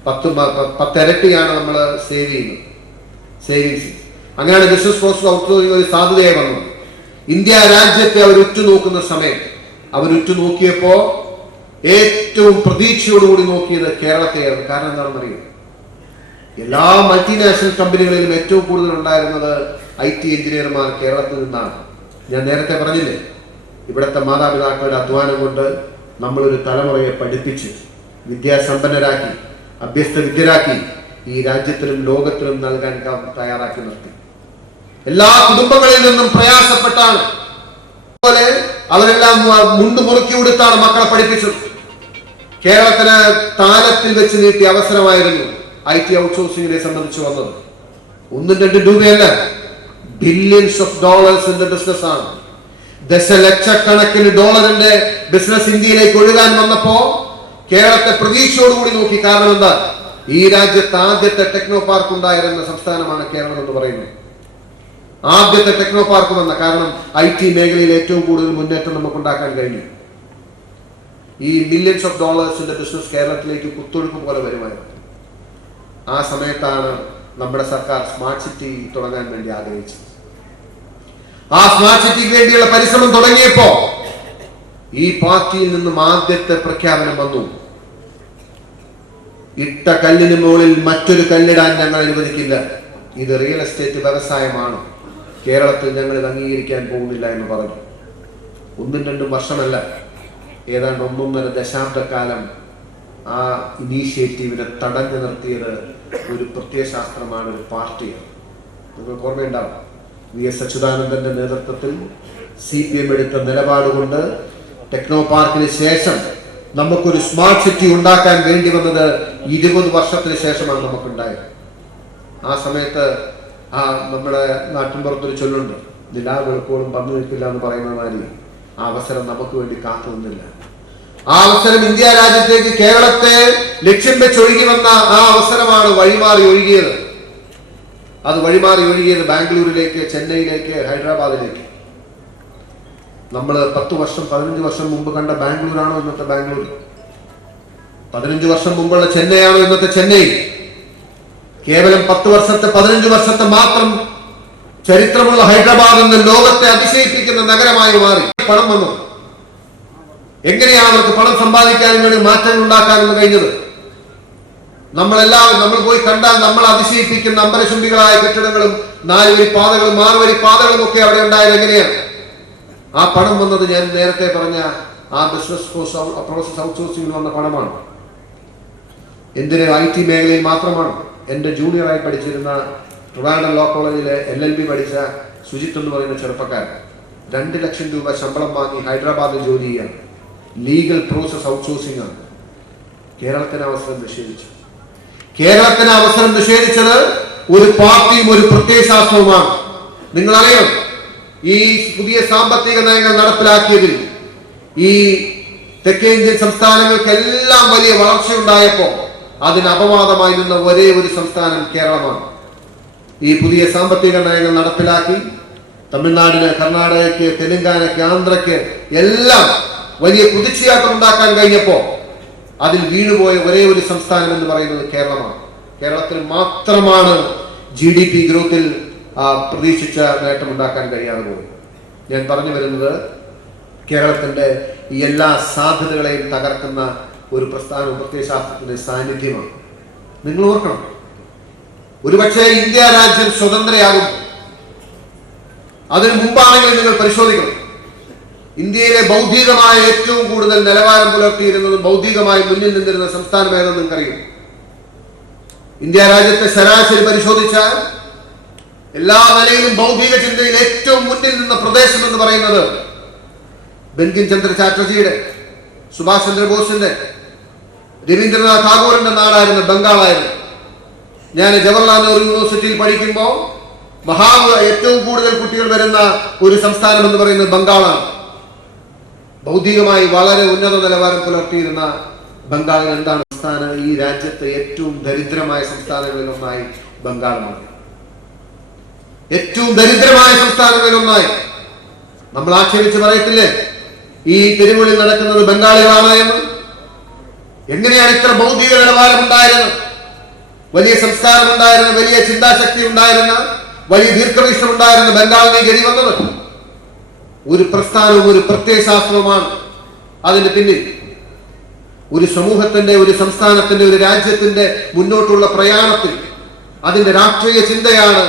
10 ഇരട്ടിയാണ് നമ്മൾ സേവിങ്സ്. അങ്ങനെയാണ് ബിസിനസ് പ്രോസസ് ഔട്ട്സോഴ്സിംഗ് ഒരു സാധ്യതയായി വന്നത്. ഇന്ത്യ രാജ്യത്തെ അവർ ഉറ്റുനോക്കുന്ന സമയം, അവരുറ്റുനോക്കിയപ്പോ ഏറ്റവും പ്രതീക്ഷയോടുകൂടി നോക്കിയത് കേരളത്തെയായിരുന്നു. കാരണം എന്താണെന്ന് അറിയാം, എല്ലാ മൾട്ടിനാഷണൽ കമ്പനികളിലും ഏറ്റവും കൂടുതൽ ഉണ്ടായിരുന്നത് IT എഞ്ചിനീയർമാർ കേരളത്തിൽ നിന്നാണ്. ഞാൻ നേരത്തെ പറഞ്ഞില്ലേ, ഇവിടുത്തെ മാതാപിതാക്കളുടെ അധ്വാനം കൊണ്ട് നമ്മളൊരു തലമുറയെ പഠിപ്പിച്ച് വിദ്യാസമ്പന്നരാക്കി, അഭ്യസ്ത വിദ്യരാക്കി ഈ രാജ്യത്തിലും ലോകത്തിലും നൽകാൻ തയ്യാറാക്കി നിർത്തി. എല്ലാ കുടുംബങ്ങളിൽ നിന്നും പ്രയാസപ്പെട്ടാണ്, അതുപോലെ അവരെല്ലാം മുണ്ട് മുറുക്കി കൊടുത്താണ് മക്കളെ പഠിപ്പിച്ചത്. കേരളത്തിന് താലത്തിൽ വെച്ച് നീട്ടിയ അവസരമായിരുന്നു IT ഔട്ട്സോഴ്സിംഗിനെ സംബന്ധിച്ച് വന്നത്. 1-2 രൂപയല്ല, ബില്യൺസ് ഓഫ് ഡോളേഴ്സിന്റെ ബിസിനസ് ആണ്. ദശലക്ഷക്കണക്കിന് ഡോളറിന്റെ ബിസിനസ് ഇന്ത്യയിലേക്ക് ഒഴുകാൻ വന്നപ്പോ കേരളത്തെ പ്രതീക്ഷയോടുകൂടി നോക്കി. കാരണം എന്താ, ഈ രാജ്യത്ത് ആദ്യത്തെ ടെക്നോ പാർക്ക് ഉണ്ടായിരുന്ന സംസ്ഥാനമാണ് കേരളം എന്ന് പറയുന്നത്. ആദ്യത്തെ ടെക്നോ പാർക്ക് വന്ന കാരണം IT മേഖലയിൽ ഏറ്റവും കൂടുതൽ മുന്നേറ്റം നമുക്ക് ഉണ്ടാക്കാൻ കഴിഞ്ഞു. ഈ മില്യൺസ് ഓഫ് ഡോളേഴ്സിന്റെ ബിസിനസ് കേരളത്തിലേക്ക് കുത്തൊഴുക്ക് പോലെ വരുമായിരുന്നു. ആ സമയത്താണ് നമ്മുടെ സർക്കാർ സ്മാർട്ട് സിറ്റി തുടങ്ങാൻ വേണ്ടി ആഗ്രഹിച്ചത്. ആ സ്മാർട്ട് സിറ്റിക്ക് വേണ്ടിയുള്ള പരിശ്രമം തുടങ്ങിയപ്പോ ഈ പാർട്ടിയിൽ നിന്നും ആദ്യത്തെ പ്രഖ്യാപനം വന്നു, ഇട്ട കല്ലിന് മുകളിൽ മറ്റൊരു കല്ലിടാൻ ഞങ്ങൾ അനുവദിക്കില്ല. ഇത് റിയൽ എസ്റ്റേറ്റ് വ്യവസായമാണ്, കേരളത്തിൽ ഞങ്ങൾ ഇത് അംഗീകരിക്കാൻ പോകുന്നില്ല എന്ന് പറഞ്ഞു. 1-2 വർഷമല്ല, ഏതാണ്ട് 1.5 ദശാബ്ദക്കാലം ആ ഇനീഷ്യേറ്റീവിനെ തടഞ്ഞു നിർത്തിയത് ഒരു പ്രത്യയശാസ്ത്രമാണ്, ഒരു പാർട്ടിയാണ്. നിങ്ങൾക്ക് ഓർമ്മയുണ്ടാവും, VS അച്യുതാനന്ദന്റെ നേതൃത്വത്തിൽ CPM എടുത്ത നിലപാട് കൊണ്ട് ടെക്നോ പാർക്കിന് ശേഷം നമുക്കൊരു സ്മാർട്ട് സിറ്റി ഉണ്ടാക്കാൻ വേണ്ടി വന്നത് 20 വർഷത്തിന് ശേഷമാണ് നമുക്കുണ്ടായത്. ആ സമയത്ത് നമ്മുടെ നാട്ടിൻപുറത്തൊരു ചൊല്ലുണ്ട്, നിലാവ് വെളുക്കോളും പന്നു നിൽക്കില്ല എന്ന് പറയുന്ന മാതിരി ആ അവസരം നമുക്ക് വേണ്ടി കാത്തു നിന്നില്ല. ആ അവസരം ഇന്ത്യ രാജ്യത്തേക്ക് കേരളത്തെ ലക്ഷ്യം വെച്ച് ഒഴുകി വന്ന ആ അവസരമാണ് വഴിമാറി ഒഴുകിയത്. അത് വഴിമാറി ഒഴുകിയത് ബാംഗ്ലൂരിലേക്ക്, ചെന്നൈയിലേക്ക്, ഹൈദരാബാദിലേക്ക്. നമ്മൾ 10 വർഷം 15 വർഷം മുമ്പ് കണ്ട ബാംഗ്ലൂരാണോ ഇന്നത്തെ ബാംഗ്ലൂർ? 15 വർഷം മുമ്പുള്ള ചെന്നൈയാണോ ഇന്നത്തെ ചെന്നൈ? കേവലം 10 വർഷത്തെ 15 വർഷത്തെ മാത്രം ചരിത്രമുള്ള ഹൈദരാബാദ് എന്ന ലോകത്തെ അതിശയിപ്പിക്കുന്ന നഗരമായി മാറി. പണം വന്നു. എങ്ങനെയാണ് അവർക്ക് പണം സമ്പാദിക്കാനും വേണ്ടി മാറ്റങ്ങൾ ഉണ്ടാക്കാനും കഴിഞ്ഞത്? നമ്മൾ പോയി കണ്ടാൽ നമ്മൾ അതിശയിപ്പിക്കുന്ന അമ്പരചുംബികളായ കെട്ടിടങ്ങളും 4 വരി പാതകളും 6 വരി പാതകളും ഒക്കെ അവിടെ ഉണ്ടായത് എങ്ങനെയാണ്? ആ പണം വന്നത് ഞാൻ നേരത്തെ പറഞ്ഞ ആ ബിസിനസ് പ്രോസസ് ഔട്ട്സോഴ്സിംഗ് വന്ന പണമാണ്. എന്തിന്? IT മേഖലയിൽ മാത്രമാണ്. എൻ്റെ ജൂനിയറായി പഠിച്ചിരുന്ന ട്രിവാൻഡ്രം ലോ കോളേജിലെ LLB പഠിച്ച സുജിത്ത് എന്ന് പറയുന്ന ചെറുപ്പക്കാരൻ 2 ലക്ഷം രൂപ ശമ്പളം വാങ്ങി ഹൈദരാബാദിൽ ജോലി ചെയ്യാൻ. ലീഗൽ പ്രോസസ് ഔട്ട്സോഴ്സിംഗ് ആണ്. കേരളത്തിന് അവസരം നിഷേധിച്ചു. കേരളത്തിന് അവസരം നിഷേധിച്ചത് ഒരു പാർട്ടിയും ഒരു പ്രത്യയശാസ്ത്രവുമാണ്. നിങ്ങളറിയാം, ഈ പുതിയ സാമ്പത്തിക നയങ്ങൾ നടപ്പിലാക്കിയതിൽ ഈ തെക്കേ ഇന്ത്യൻ സംസ്ഥാനങ്ങൾക്കെല്ലാം വലിയ വളർച്ചയുണ്ടായപ്പോൾ അതിന് അപവാദമായി നിന്ന ഒരേ ഒരു സംസ്ഥാനം കേരളമാണ്. ഈ പുതിയ സാമ്പത്തിക നയങ്ങൾ നടപ്പിലാക്കി തമിഴ്നാടിന്, കർണാടകയ്ക്ക്, തെലങ്കാനയ്ക്ക്, ആന്ധ്രയ്ക്ക് എല്ലാം വലിയ കുതിച്ചുയാട്ടം ഉണ്ടാക്കാൻ കഴിഞ്ഞപ്പോൾ അതിൽ വീണുപോയ ഒരേ ഒരു സംസ്ഥാനം എന്ന് പറയുന്നത് കേരളമാണ്. കേരളത്തിൽ മാത്രമാണ് GDP ഗ്രോത്തിൽ പ്രതീക്ഷിച്ച നേട്ടമുണ്ടാക്കാൻ കഴിയാതെ പോയി. ഞാൻ പറഞ്ഞു വരുന്നത്, കേരളത്തിന്റെ ഈ എല്ലാ സാധ്യതകളെയും തകർക്കുന്ന ഒരു പ്രസ്ഥാനവും പ്രത്യയശാസ്ത്രത്തിന്റെ സാന്നിധ്യമാണ്. നിങ്ങൾ ഓർക്കണം, ഒരുപക്ഷെ ഇന്ത്യ രാജ്യം സ്വതന്ത്രയാകും, അതിനു മുമ്പാണെങ്കിലും നിങ്ങൾ പരിശോധിക്കണം, ഇന്ത്യയിലെ ബൗദ്ധികമായ ഏറ്റവും കൂടുതൽ നിലവാരം പുലർത്തിയിരുന്നതും ബൗദ്ധികമായി മുന്നിൽ നിന്നിരുന്ന സംസ്ഥാനം ഏതെന്ന് നിങ്ങൾക്കറിയും. ഇന്ത്യ രാജ്യത്തെ ശരാശരി പരിശോധിച്ചാൽ എല്ലാ നിലയിലും ബൗദ്ധിക ചിന്തയിൽ ഏറ്റവും മുന്നിൽ നിന്ന പ്രദേശം എന്ന് പറയുന്നത് ബങ്കിം ചന്ദ്ര ചാറ്റർജിയുടെ, സുഭാഷ് ചന്ദ്രബോസിന്റെ, രവീന്ദ്രനാഥ് ടാഗോറിന്റെ നാടായിരുന്ന ബംഗാളായിരുന്നു. ഞാൻ ജവഹർലാൽ നെഹ്റു യൂണിവേഴ്സിറ്റിയിൽ പഠിക്കുമ്പോൾ ഏറ്റവും കൂടുതൽ കുട്ടികൾ വരുന്ന ഒരു സംസ്ഥാനം എന്ന് പറയുന്നത് ബംഗാളാണ്. ബൗദ്ധികമായി വളരെ ഉന്നത നിലവാരം പുലർത്തിയിരുന്ന ബംഗാളിൽ എന്താണ് സംസ്ഥാനം? ഈ രാജ്യത്തെ ഏറ്റവും ദരിദ്രമായ സംസ്ഥാനങ്ങളിൽ ഒന്നായി ബംഗാൾ മാറി. ഏറ്റവും ദരിദ്രമായ സംസ്ഥാനങ്ങളിൽ ഒന്നായി. നമ്മൾ ആക്ഷേപിച്ച് പറയത്തില്ലേ ഈ തെരുവുകളിൽ നടക്കുന്നത് ബംഗാളികളാണ് എന്ന്? എങ്ങനെയാണ് ഇത്ര ബൗദ്ധിക നിലവാരം ഉണ്ടായിരുന്നത്, വലിയ സംസ്കാരം ഉണ്ടായിരുന്ന, വലിയ ചിന്താശക്തി ഉണ്ടായിരുന്ന, വലിയ ദീർഘവീക്ഷണം ഉണ്ടായിരുന്ന ബംഗാളിലേക്ക് ഗതി വന്നത്? ഒരു പ്രസ്ഥാനവും ഒരു പ്രത്യയശാസ്ത്രവുമാണ് അതിന്റെ പിന്നിൽ. ഒരു സമൂഹത്തിന്റെ, ഒരു സംസ്ഥാനത്തിന്റെ, ഒരു രാജ്യത്തിന്റെ മുന്നോട്ടുള്ള പ്രയാണത്തിൽ അതിന്റെ രാഷ്ട്രീയ ചിന്തയാണ്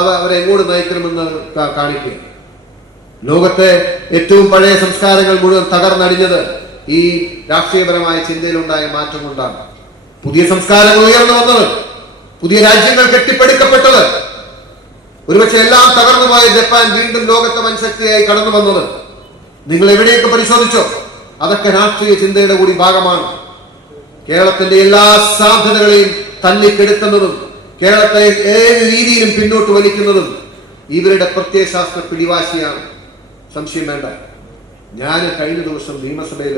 അവരെ എങ്ങോട്ട് നയിക്കണമെന്ന് കാണിക്കുക. ലോകത്തെ ഏറ്റവും പഴയ സംസ്കാരങ്ങൾ മുഴുവൻ തകർന്നടിഞ്ഞത് ഈ രാഷ്ട്രീയപരമായ ചിന്തയിലുണ്ടായ മാറ്റം കൊണ്ടാണ്. പുതിയ സംസ്കാരങ്ങൾ ഉയർന്നു വന്നത്, പുതിയ രാജ്യങ്ങൾ കെട്ടിപ്പടുക്കപ്പെട്ടത്, ഒരുപക്ഷെ എല്ലാം തകർന്നുപോയ ജപ്പാൻ വീണ്ടും ലോകത്തെ വൻശക്തിയായി കടന്നു വന്നത് നിങ്ങൾ എവിടെയൊക്കെ പരിശോധിച്ചോ അതൊക്കെ രാഷ്ട്രീയ ചിന്തയുടെ കൂടി ഭാഗമാണ്. കേരളത്തിന്റെ എല്ലാ സാധ്യതകളെയും തല്ലിക്കെടുക്കുന്നതും കേരളത്തെ ഏത് രീതിയിലും പിന്നോട്ട് വലിക്കുന്നതും ഇവരുടെ പ്രത്യയശാസ്ത്ര പിടിവാശിയാണ്, സംശയം വേണ്ട. ഞാൻ കഴിഞ്ഞ ദിവസം നിയമസഭയിൽ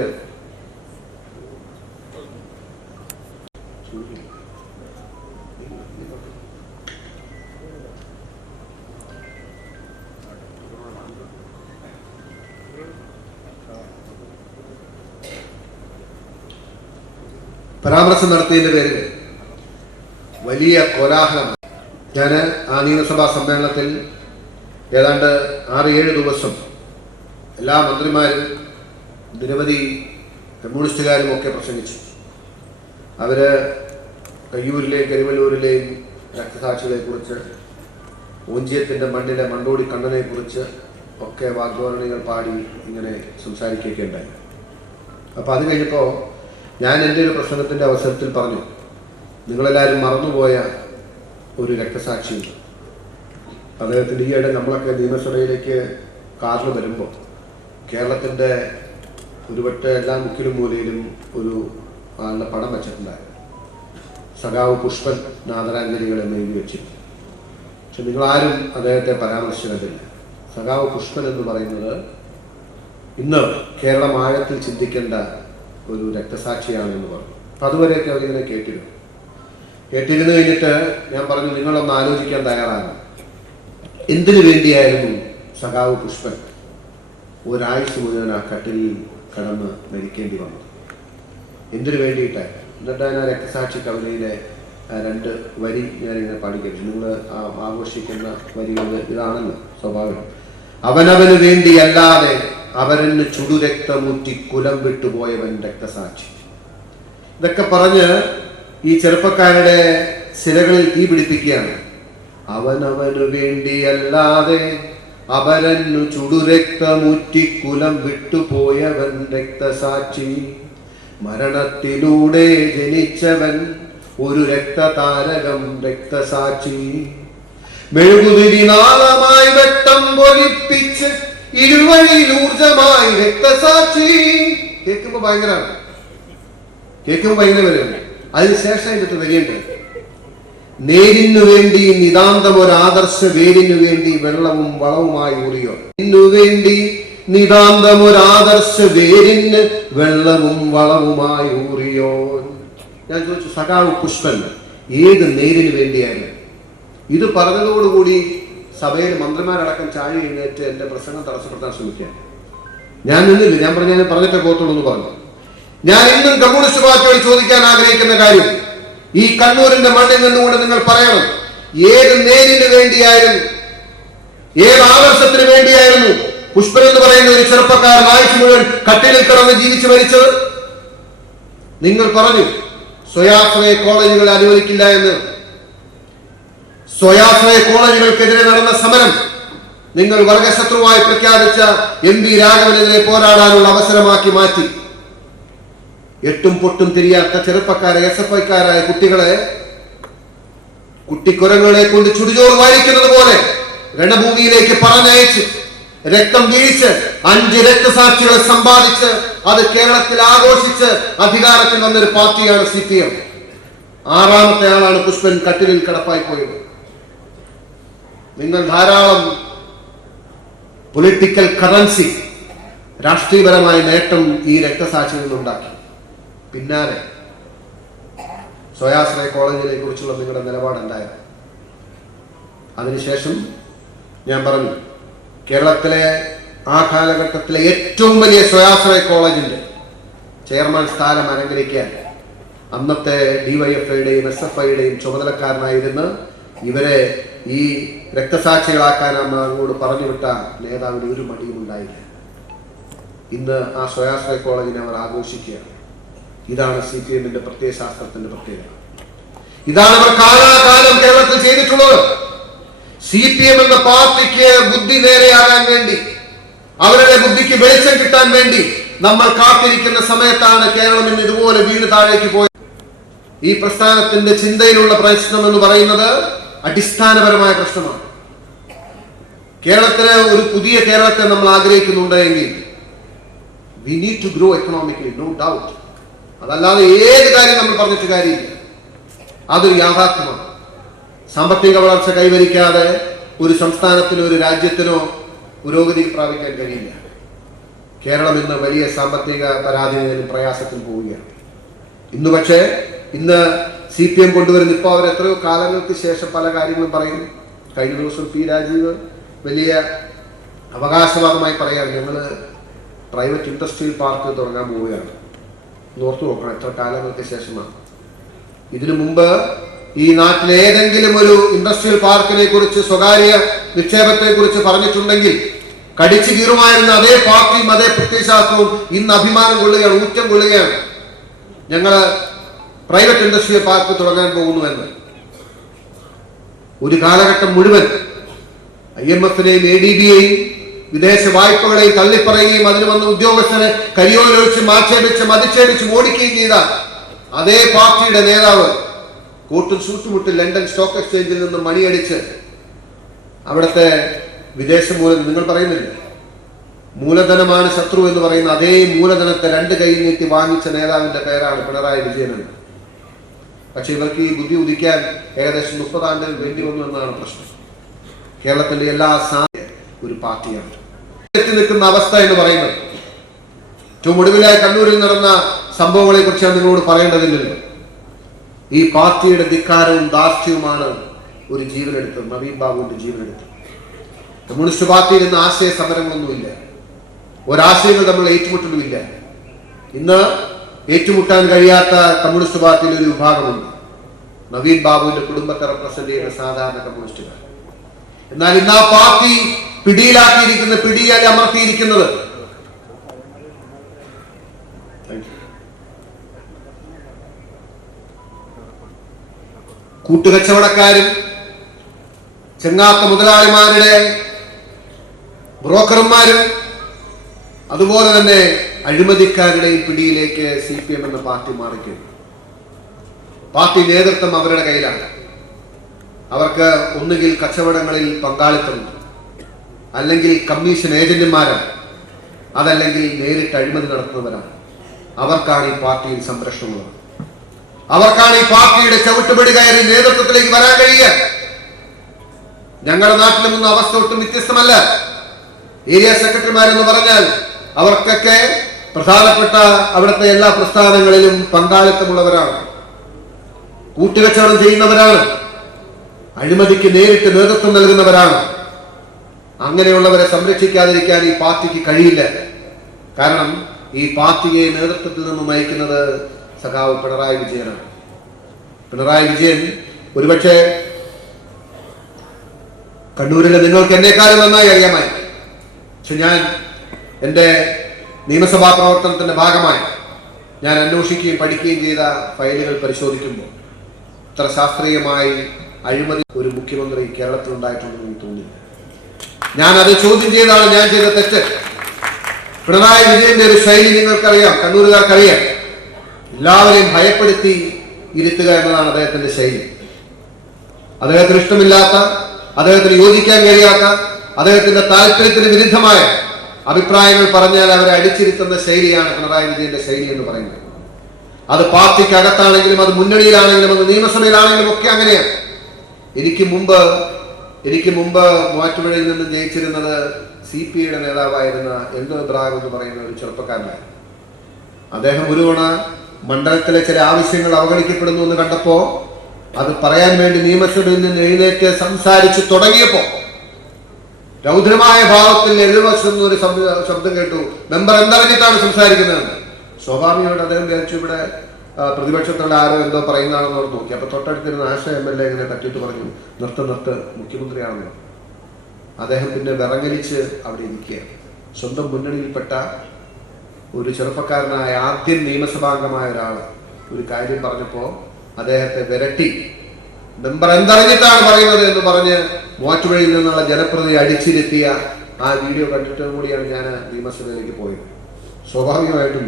പരാമർശം നടത്തിയതിന്റെ പേരിൽ വലിയ കോലാഹലമാണ്. ഞാൻ ആ നിയമസഭാ സമ്മേളനത്തിൽ ഏതാണ്ട് 6-7 ദിവസം എല്ലാ മന്ത്രിമാരും നിരവധി കമ്മ്യൂണിസ്റ്റുകാരും ഒക്കെ പ്രസംഗിച്ചു. അവര് കയ്യൂരിലെയും കരിവല്ലൂരിലെയും രക്തസാക്ഷികളെ കുറിച്ച്, ഓഞ്ചിയത്തിന്റെ മണ്ണിലെ മണ്ടോടി കണ്ണനെ കുറിച്ച് ഒക്കെ വാഗ്ദാനങ്ങൾ പാടി ഇങ്ങനെ സംസാരിക്കുകയൊക്കെ ഉണ്ടായി. അപ്പോൾ അത് കഴിഞ്ഞപ്പോൾ ഞാൻ എൻ്റെ ഒരു പ്രസംഗത്തിൻ്റെ അവസരത്തിൽ പറഞ്ഞു, നിങ്ങളെല്ലാവരും മറന്നുപോയ ഒരു രക്തസാക്ഷിയുണ്ട്. അദ്ദേഹത്തിൻ്റെ ഈയിടെ നമ്മളൊക്കെ നിയമസഭയിലേക്ക് കാറിൽ വരുമ്പോൾ കേരളത്തിൻ്റെ ഒരുപക്ഷെ എല്ലാ മുക്കിലും മൂലയിലും ഒരു ആളുടെ പടം വെച്ചിട്ടുണ്ടായിരുന്നു. സഖാവ് പുഷ്പൻ ആദരാഞ്ജലികൾ എന്ന് എഴുതി വെച്ചിരുന്നു. പക്ഷെ നിങ്ങളാരും അദ്ദേഹത്തെ പരാമർശിച്ചിട്ടില്ല. സഖാവ് പുഷ്പൻ എന്ന് പറയുന്നത് ഇന്ന് കേരളം ആഴത്തിൽ ചിന്തിക്കേണ്ട ഒരു രക്തസാക്ഷിയാണെന്ന് പറഞ്ഞു. അപ്പം അതുവരെയൊക്കെ അവരിങ്ങനെ കേട്ടിരുന്നു കഴിഞ്ഞിട്ട് ഞാൻ പറഞ്ഞു, നിങ്ങളൊന്ന് ആലോചിക്കാൻ തയ്യാറാണ്. എന്തിനു വേണ്ടിയായിരുന്നു സഖാവ് പുഷ്പൻ ഒരാഴ്ച മുഴുവൻ ആ കട്ടിലിൽ കടന്ന് മരിക്കേണ്ടി വന്നത്? എന്തിനു വേണ്ടിയിട്ടായിരുന്നു? എന്നിട്ട് ഞാൻ ആ രക്തസാക്ഷി കവിതയിലെ 2 വരി ഞാനിങ്ങനെ പാടിക്കഴിച്ചു. നിങ്ങൾ ആഘോഷിക്കുന്ന വരികൾ ഇതാണല്ലോ സ്വാഭാവികം. അവനവന് വേണ്ടിയല്ലാതെ അവരന് ചുടുരക്തമൂറ്റി കുലം വിട്ടുപോയവൻ രക്തസാക്ഷി. ഇതൊക്കെ പറഞ്ഞ് ഈ ചെറുപ്പക്കാരുടെ സിരകളിൽ തീ പിടിപ്പിക്കുകയാണ്. അവനവനു വേണ്ടിയല്ലാതെ അവരന്നു ചുടുരക്തമൂറ്റി കുലം വിട്ടുപോയവൻ രക്തസാക്ഷി. മരണത്തിലൂടെ ജനിച്ചവൻ ഒരു രക്തതാരകം രക്തസാക്ഷി. മെഴുകുതിരി നാളമായി വെട്ടം പൊലിപ്പിച്ച് ഇരുവഴിയിൽ ഊർജമായി രക്തസാക്ഷി. കേൾക്കുമ്പോ ഭയങ്കരമാണ്, വരികയാണ്. അതിനുശേഷം ഇതിട്ട് വരികയുണ്ട്. നേരിനു വേണ്ടി നിതാന്തം ഒരു ആദർശ വേരിനു വേണ്ടി വെള്ളവും വളവുമായി ഊറിയോ. വേണ്ടി നിതാന്തം ഒരു ആദർശ വേരിന് വെള്ളവും വളവുമായി ഊറിയോ. ഞാൻ ചോദിച്ചു, സഖാവ് പുഷ്പൻ ഏത് നേരിന് വേണ്ടിയായിരുന്നു? ഇത് പറഞ്ഞതോടുകൂടി സഭയിൽ മന്ത്രിമാരടക്കം ചാഴി എഴുന്നേറ്റ് എന്റെ പ്രസംഗം തടസ്സപ്പെടുത്താൻ ശ്രമിക്കാൻ ഞാൻ നിന്നില്ല. ഞാൻ പറഞ്ഞിട്ടേ പോത്തുള്ളൂ എന്ന് പറഞ്ഞു. ഞാൻ ഇന്നും കമ്മ്യൂണിസ്റ്റ് പാർട്ടിയോട് ചോദിക്കാൻ ആഗ്രഹിക്കുന്ന കാര്യം, ഈ കണ്ണൂരിന്റെ മണ്ണിൽ നിന്നുകൊണ്ട് നിങ്ങൾ പറയണം, ഏത് നേരിന് വേണ്ടിയായിരുന്നു, ഏത് ആദർശത്തിന് വേണ്ടിയായിരുന്നു പുഷ്പൻ എന്ന് പറയുന്ന ഒരു ചെറുപ്പക്കാരൻ ആഴ്ച മുഴുവൻ കട്ടിലിൽ കിടന്ന് ജീവിച്ചു മരിച്ചത്? നിങ്ങൾ പറഞ്ഞു സ്വയാശ്രയ കോളേജുകൾ അനുവദിക്കില്ല എന്ന്. സ്വയാശ്രയ കോളേജുകൾക്കെതിരെ നടന്ന സമരം നിങ്ങൾ വർഗശത്രുവായി പ്രഖ്യാപിച്ച MP രാഘവനെതിരെ പോരാടാനുള്ള അവസരമാക്കി മാറ്റി. എട്ടും പൊട്ടും തിരിയാത്ത ചെറുപ്പക്കാരെ, SFIക്കാരായ കുട്ടികളെ കുട്ടിക്കുരങ്ങളെ കൊണ്ട് ചുടുചോറ് വായിക്കുന്നത് പോലെ രണഭൂമിയിലേക്ക് പറഞ്ഞയച്ച് രക്തം വീഴ്ച് 5 രക്തസാക്ഷികളെ സമ്പാദിച്ച് അത് കേരളത്തിൽ ആഘോഷിച്ച് അധികാരത്തിൽ വന്നൊരു പാർട്ടിയാണ് CPM. 6ാമത്തെ ആളാണ് പുഷ്പൻ കട്ടിലിൽ കിടപ്പായി പോയത്. നിങ്ങൾ ധാരാളം പൊളിറ്റിക്കൽ കറൻസി, രാഷ്ട്രീയപരമായ നേട്ടം ഈ രക്തസാക്ഷികളിൽ ഉണ്ടാക്കി. പിന്നാലെ സ്വയാശ്രയ കോളേജിനെ കുറിച്ചുള്ള നിങ്ങളുടെ നിലപാടുണ്ടായത്. അതിനുശേഷം ഞാൻ പറഞ്ഞു, കേരളത്തിലെ ആ കാലഘട്ടത്തിലെ ഏറ്റവും വലിയ സ്വയാശ്രയ കോളേജിന്റെ ചെയർമാൻ സ്ഥാനം അലങ്കരിക്കാൻ അന്നത്തെ DYFIയുടെയും SFIയുടെയും ചുമതലക്കാരനായിരുന്ന് ഇവരെ ഈ രക്തസാക്ഷികളാക്കാൻ അങ്ങോട്ട് പറഞ്ഞുവിട്ട നേതാവിന് ഒരു മടിയും ഉണ്ടായില്ല. ഇന്ന് ആ സ്വയാശ്രയ കോളേജിനെ അവർ ആഘോഷിക്കുകയാണ്. ഇതാണ് CPMന്റെ പ്രത്യയശാസ്ത്രത്തിന്റെ പ്രത്യേകത. ഇതാണ് അവർ കാലാകാലം കേരളത്തിൽ ചെയ്തിട്ടുള്ളത്. CPM എന്ന പാർട്ടിക്ക് ബുദ്ധി നേരെയാകാൻ വേണ്ടി, അവരുടെ ബുദ്ധിക്ക് വെളിച്ചം കിട്ടാൻ വേണ്ടി നമ്മൾ കാത്തിരിക്കുന്ന സമയത്താണ് കേരളം ഇന്ന് ഇതുപോലെ വീണ് താഴേക്ക് പോയത്. ഈ പ്രസ്ഥാനത്തിന്റെ ചിന്തയിലുള്ള പ്രശ്നം എന്ന് പറയുന്നത് അടിസ്ഥാനപരമായ പ്രശ്നമാണ്. കേരളത്തിലെ ഒരു പുതിയ കേരളത്തെ നമ്മൾ ആഗ്രഹിക്കുന്നുണ്ട് എങ്കിൽ we need to grow economically, no doubt. അതല്ലാതെ ഏത് കാര്യം നമ്മൾ പറഞ്ഞിട്ട് കാര്യമില്ല. അതൊരു യാഥാർത്ഥ്യമാണ്. സാമ്പത്തിക വളർച്ച കൈവരിക്കാതെ ഒരു സംസ്ഥാനത്തിനോ ഒരു രാജ്യത്തിനോ പുരോഗതി പ്രാപിക്കാൻ കഴിയില്ല. കേരളം ഇന്ന് വലിയ സാമ്പത്തിക പരാധീനതയിലും പ്രയാസത്തിൽ പോവുകയാണ്. ഇന്ന് CPM കൊണ്ടുവരുന്ന, ഇപ്പോൾ അവർ എത്രയോ കാലങ്ങൾക്ക് ശേഷം പല കാര്യങ്ങളും പറയുന്നു. കഴിഞ്ഞ ദിവസം P. രാജീവ് വലിയ അവകാശവാദമായി പറയാം, ഞങ്ങൾ പ്രൈവറ്റ് ഇൻഡസ്ട്രിയൽ പാർക്ക് തുടങ്ങാൻ പോവുകയാണ്. ഓർത്തു നോക്കണം, എത്ര കാലങ്ങൾക്ക് ശേഷമാണ്. ഇതിനു മുമ്പ് ഈ നാട്ടിലെ ഏതെങ്കിലും ഒരു ഇൻഡസ്ട്രിയൽ പാർക്കിനെ കുറിച്ച്, സ്വകാര്യ നിക്ഷേപത്തെ കുറിച്ച് പറഞ്ഞിട്ടുണ്ടെങ്കിൽ കടിച്ചു കീറുമായിരുന്ന അതേ പാർട്ടിയും അതേ പ്രത്യയശാസ്ത്രവും ഇന്ന് അഭിമാനം കൊള്ളുകയാണ്, ഊറ്റം കൊള്ളുകയാണ്. ഞങ്ങള് പ്രൈവറ്റ് ഇൻഡസ്ട്രിയൽ പാർക്ക് തുടങ്ങാൻ പോകുന്നുവെന്ന്. ഒരു കാലഘട്ടം മുഴുവൻ IMF-നെയും ADB-യെയും വിദേശ വായ്പകളെയും തള്ളിപ്പറയുകയും അതിന് വന്ന ഉദ്യോഗസ്ഥനെ കരിയോലൊഴിച്ച് അധിക്ഷേപിച്ച് ഓടിക്കുകയും ചെയ്ത അതേ പാർട്ടിയുടെ നേതാവ് കോട്ടും സൂട്ടുമുട്ട് ലണ്ടൻ സ്റ്റോക്ക് എക്സ്ചേഞ്ചിൽ നിന്ന് മണിയടിച്ച് അവിടുത്തെ വിദേശ മൂലധനം, നിങ്ങൾ പറയുന്നില്ല മൂലധനമാണ് ശത്രു എന്ന് പറയുന്ന അതേ മൂലധനത്തെ 2 കൈ നീട്ടി വാങ്ങിച്ച നേതാവിന്റെ പേരാണ് പിണറായി വിജയൻ എന്ന്. പക്ഷെ ഇവർക്ക് ഈ ബുദ്ധി ഉദിക്കാൻ ഏകദേശം 30 ആണ്ടുകൾ വേണ്ടി വന്നു എന്നാണ് പ്രശ്നം. കേരളത്തിന്റെ എല്ലാ ഒരു പാർട്ടിയാണ് എത്തി നിൽക്കുന്ന അവസ്ഥ എന്ന് പറയുന്നത്. ഏറ്റവും ഒടുവിലായി കണ്ണൂരിൽ നടന്ന സംഭവങ്ങളെ കുറിച്ച് ഞാൻ നിങ്ങളോട് പറയേണ്ടതില്ലല്ലോ. ഈ പാർട്ടിയുടെ ധിക്കാരവും ധാർഷ്ട്യവുമാണ് ഒരു ജീവനെടുത്തത്, നവീൻ ബാബുവിന്റെ ജീവനെടുത്തത്. കമ്മ്യൂണിസ്റ്റ് പാർട്ടിയിൽ ഇന്ന് ആശയ സമരങ്ങളൊന്നുമില്ല, ഒരാശയങ്ങൾ തമ്മിൽ ഏറ്റുമുട്ടലുമില്ല. ഇന്ന് ഏറ്റുമുട്ടാൻ കഴിയാത്ത കമ്മ്യൂണിസ്റ്റ് പാർട്ടിയിൽ ഒരു വിഭാഗമുണ്ട്, നവീൻ ബാബുവിന്റെ കുടുംബത്തെ റെപ്രസെന്റ് ചെയ്യുന്ന സാധാരണ കമ്മ്യൂണിസ്റ്റുകാർ. എന്നാൽ ഇന്ന് ആ പാർട്ടി പിടിയാൽ അമർത്തിയിരിക്കുന്നത് കൂട്ടുകച്ചവടക്കാരും ചെങ്ങാത്ത മുതലാളിമാരുടെ ബ്രോക്കർമാരും അതുപോലെ തന്നെ അഴിമതിക്കാരുടെയും പിടിയിലേക്ക് CPM എന്ന പാർട്ടി മാറിക്കുന്നു. പാർട്ടി നേതൃത്വം അവരുടെ കയ്യിലാണ്. അവർക്ക് ഒന്നുകിൽ കച്ചവടങ്ങളിൽ പങ്കാളിത്തമുണ്ട്, അല്ലെങ്കിൽ കമ്മീഷൻ ഏജന്റുമാരാണ്, അതല്ലെങ്കിൽ നേരിട്ട് അഴിമതി നടത്തുന്നവരാണ്. അവർക്കാണ് ഈ പാർട്ടിയിൽ സംരക്ഷണമുള്ളത്. അവർക്കാണ് ഈ പാർട്ടിയുടെ ചവിട്ടുപടി കയറി നേതൃത്വത്തിലേക്ക് വരാൻ കഴിയുക. ഞങ്ങളുടെ നാട്ടിലും ഒന്നും അവസ്ഥ ഒട്ടും വ്യത്യസ്തമല്ല. ഏരിയ സെക്രട്ടറിമാരെന്ന് പറഞ്ഞാൽ അവർക്കൊക്കെ പ്രധാനപ്പെട്ട അവിടുത്തെ എല്ലാ പ്രസ്ഥാനങ്ങളിലും പങ്കാളിത്തമുള്ളവരാണ്, കൂട്ടുകച്ചവടം ചെയ്യുന്നവരാണ്, അഴിമതിക്ക് നേരിട്ട് നേതൃത്വം നൽകുന്നവരാണ്. അങ്ങനെയുള്ളവരെ സംരക്ഷിക്കാതിരിക്കാൻ ഈ പാർട്ടിക്ക് കഴിയില്ല. കാരണം ഈ പാർട്ടിയെ നേതൃത്വത്തിൽ നിന്ന് നയിക്കുന്നത് സഖാവ് പിണറായി വിജയനാണ്. പിണറായി വിജയൻ ഒരുപക്ഷെ കണ്ണൂരിലെ നിങ്ങൾക്ക് എന്നെക്കാളും നന്നായി അറിയാമായി. പക്ഷെ ഞാൻ എൻ്റെ നിയമസഭാ പ്രവർത്തനത്തിന്റെ ഭാഗമായി ഞാൻ അന്വേഷിക്കുകയും പഠിക്കുകയും ചെയ്ത ഫയലുകൾ പരിശോധിക്കുമ്പോൾ ഇത്ര ശാസ്ത്രീയമായി അഴിമതി ഒരു മുഖ്യമന്ത്രി കേരളത്തിൽ ഉണ്ടായിട്ടുണ്ടെന്ന് എനിക്ക് തോന്നിയില്ല. ഞാൻ അത് ചോദ്യം ചെയ്താണ് ഞാൻ ചെയ്ത തെറ്റ്. പിണറായി വിജയന്റെ ഒരു ശൈലി നിങ്ങൾക്കറിയാം, കണ്ണൂരുകാർക്കറിയാം. എല്ലാവരെയും ഭയപ്പെടുത്തി ഇരുത്തുക എന്നതാണ് അദ്ദേഹത്തിന്റെ ശൈലി. അദ്ദേഹത്തിന് ഇഷ്ടമില്ലാത്ത, അദ്ദേഹത്തിന് യോജിക്കാൻ കഴിയാത്ത, അദ്ദേഹത്തിന്റെ താല്പര്യത്തിന് വിരുദ്ധമായ അഭിപ്രായങ്ങൾ പറഞ്ഞാൽ അവരെ അടിച്ചിരുത്തുന്ന ശൈലിയാണ് പിണറായി വിജയന്റെ ശൈലി എന്ന് പറയുന്നത്. അത് പാർട്ടിക്കകത്താണെങ്കിലും അത് മുന്നണിയിലാണെങ്കിലും അത് നിയമസഭയിലാണെങ്കിലും ഒക്കെ അങ്ങനെയാണ്. എനിക്ക് മുമ്പ് മൂവാറ്റുപുഴയിൽ നിന്നും ജയിച്ചിരുന്നത് CPI-യുടെ നേതാവായിരുന്ന എന്തോ ഇബ്രാഹിം എന്ന് പറയുന്ന ഒരു ചെറുപ്പക്കാരനാണ്. അദ്ദേഹം ഒരു തവണ മണ്ഡലത്തിലെ ചില ആവശ്യങ്ങൾ അവഗണിക്കപ്പെടുന്നു എന്ന് കണ്ടപ്പോ അത് പറയാൻ വേണ്ടി നിയമസഭയിൽ നിന്ന് എഴുന്നേറ്റ് സംസാരിച്ചു തുടങ്ങിയപ്പോ രൗദ്രമായ ഭാവത്തിൽ എതിർവശം ഒരു ശബ്ദം കേട്ടു, മെമ്പർ എന്തറിഞ്ഞിട്ടാണ് സംസാരിക്കുന്നതെന്ന്. സ്വാഭാവികമായിട്ട് അദ്ദേഹം വിചാരിച്ചു ഇവിടെ പ്രതിപക്ഷത്തുള്ള ആരോ എന്തോ പറയുന്നതാണെന്ന് ഓർത്ത് നോക്കി. അപ്പൊ തൊട്ടടുത്തിരുന്ന ആശ MLA ഇങ്ങനെ തട്ടിയിട്ട് പറഞ്ഞു, നിർത്ത് മുഖ്യമന്ത്രിയാണെന്ന്. അദ്ദേഹം പിന്നെ വിറങ്ങലിച്ച് അവിടെ ഇരിക്കുകയാണ്. സ്വന്തം മുന്നണിയിൽപ്പെട്ട ഒരു ചെറുപ്പക്കാരനായ ആദ്യം നിയമസഭാംഗമായ ഒരാൾ ഒരു കാര്യം പറഞ്ഞപ്പോ അദ്ദേഹത്തെ വിരട്ടി, മെമ്പർ എന്തറിഞ്ഞിട്ടാണ് പറയുന്നത് എന്ന് പറഞ്ഞ് മൂവാറ്റുപുഴയിൽ നിന്നുള്ള ജനപ്രതിനിധി അടിച്ചിരുത്തിയ ആ വീഡിയോ കണ്ടിട്ടും കൂടിയാണ് ഞാൻ നിയമസഭയിലേക്ക് പോയത്. സ്വാഭാവികമായിട്ടും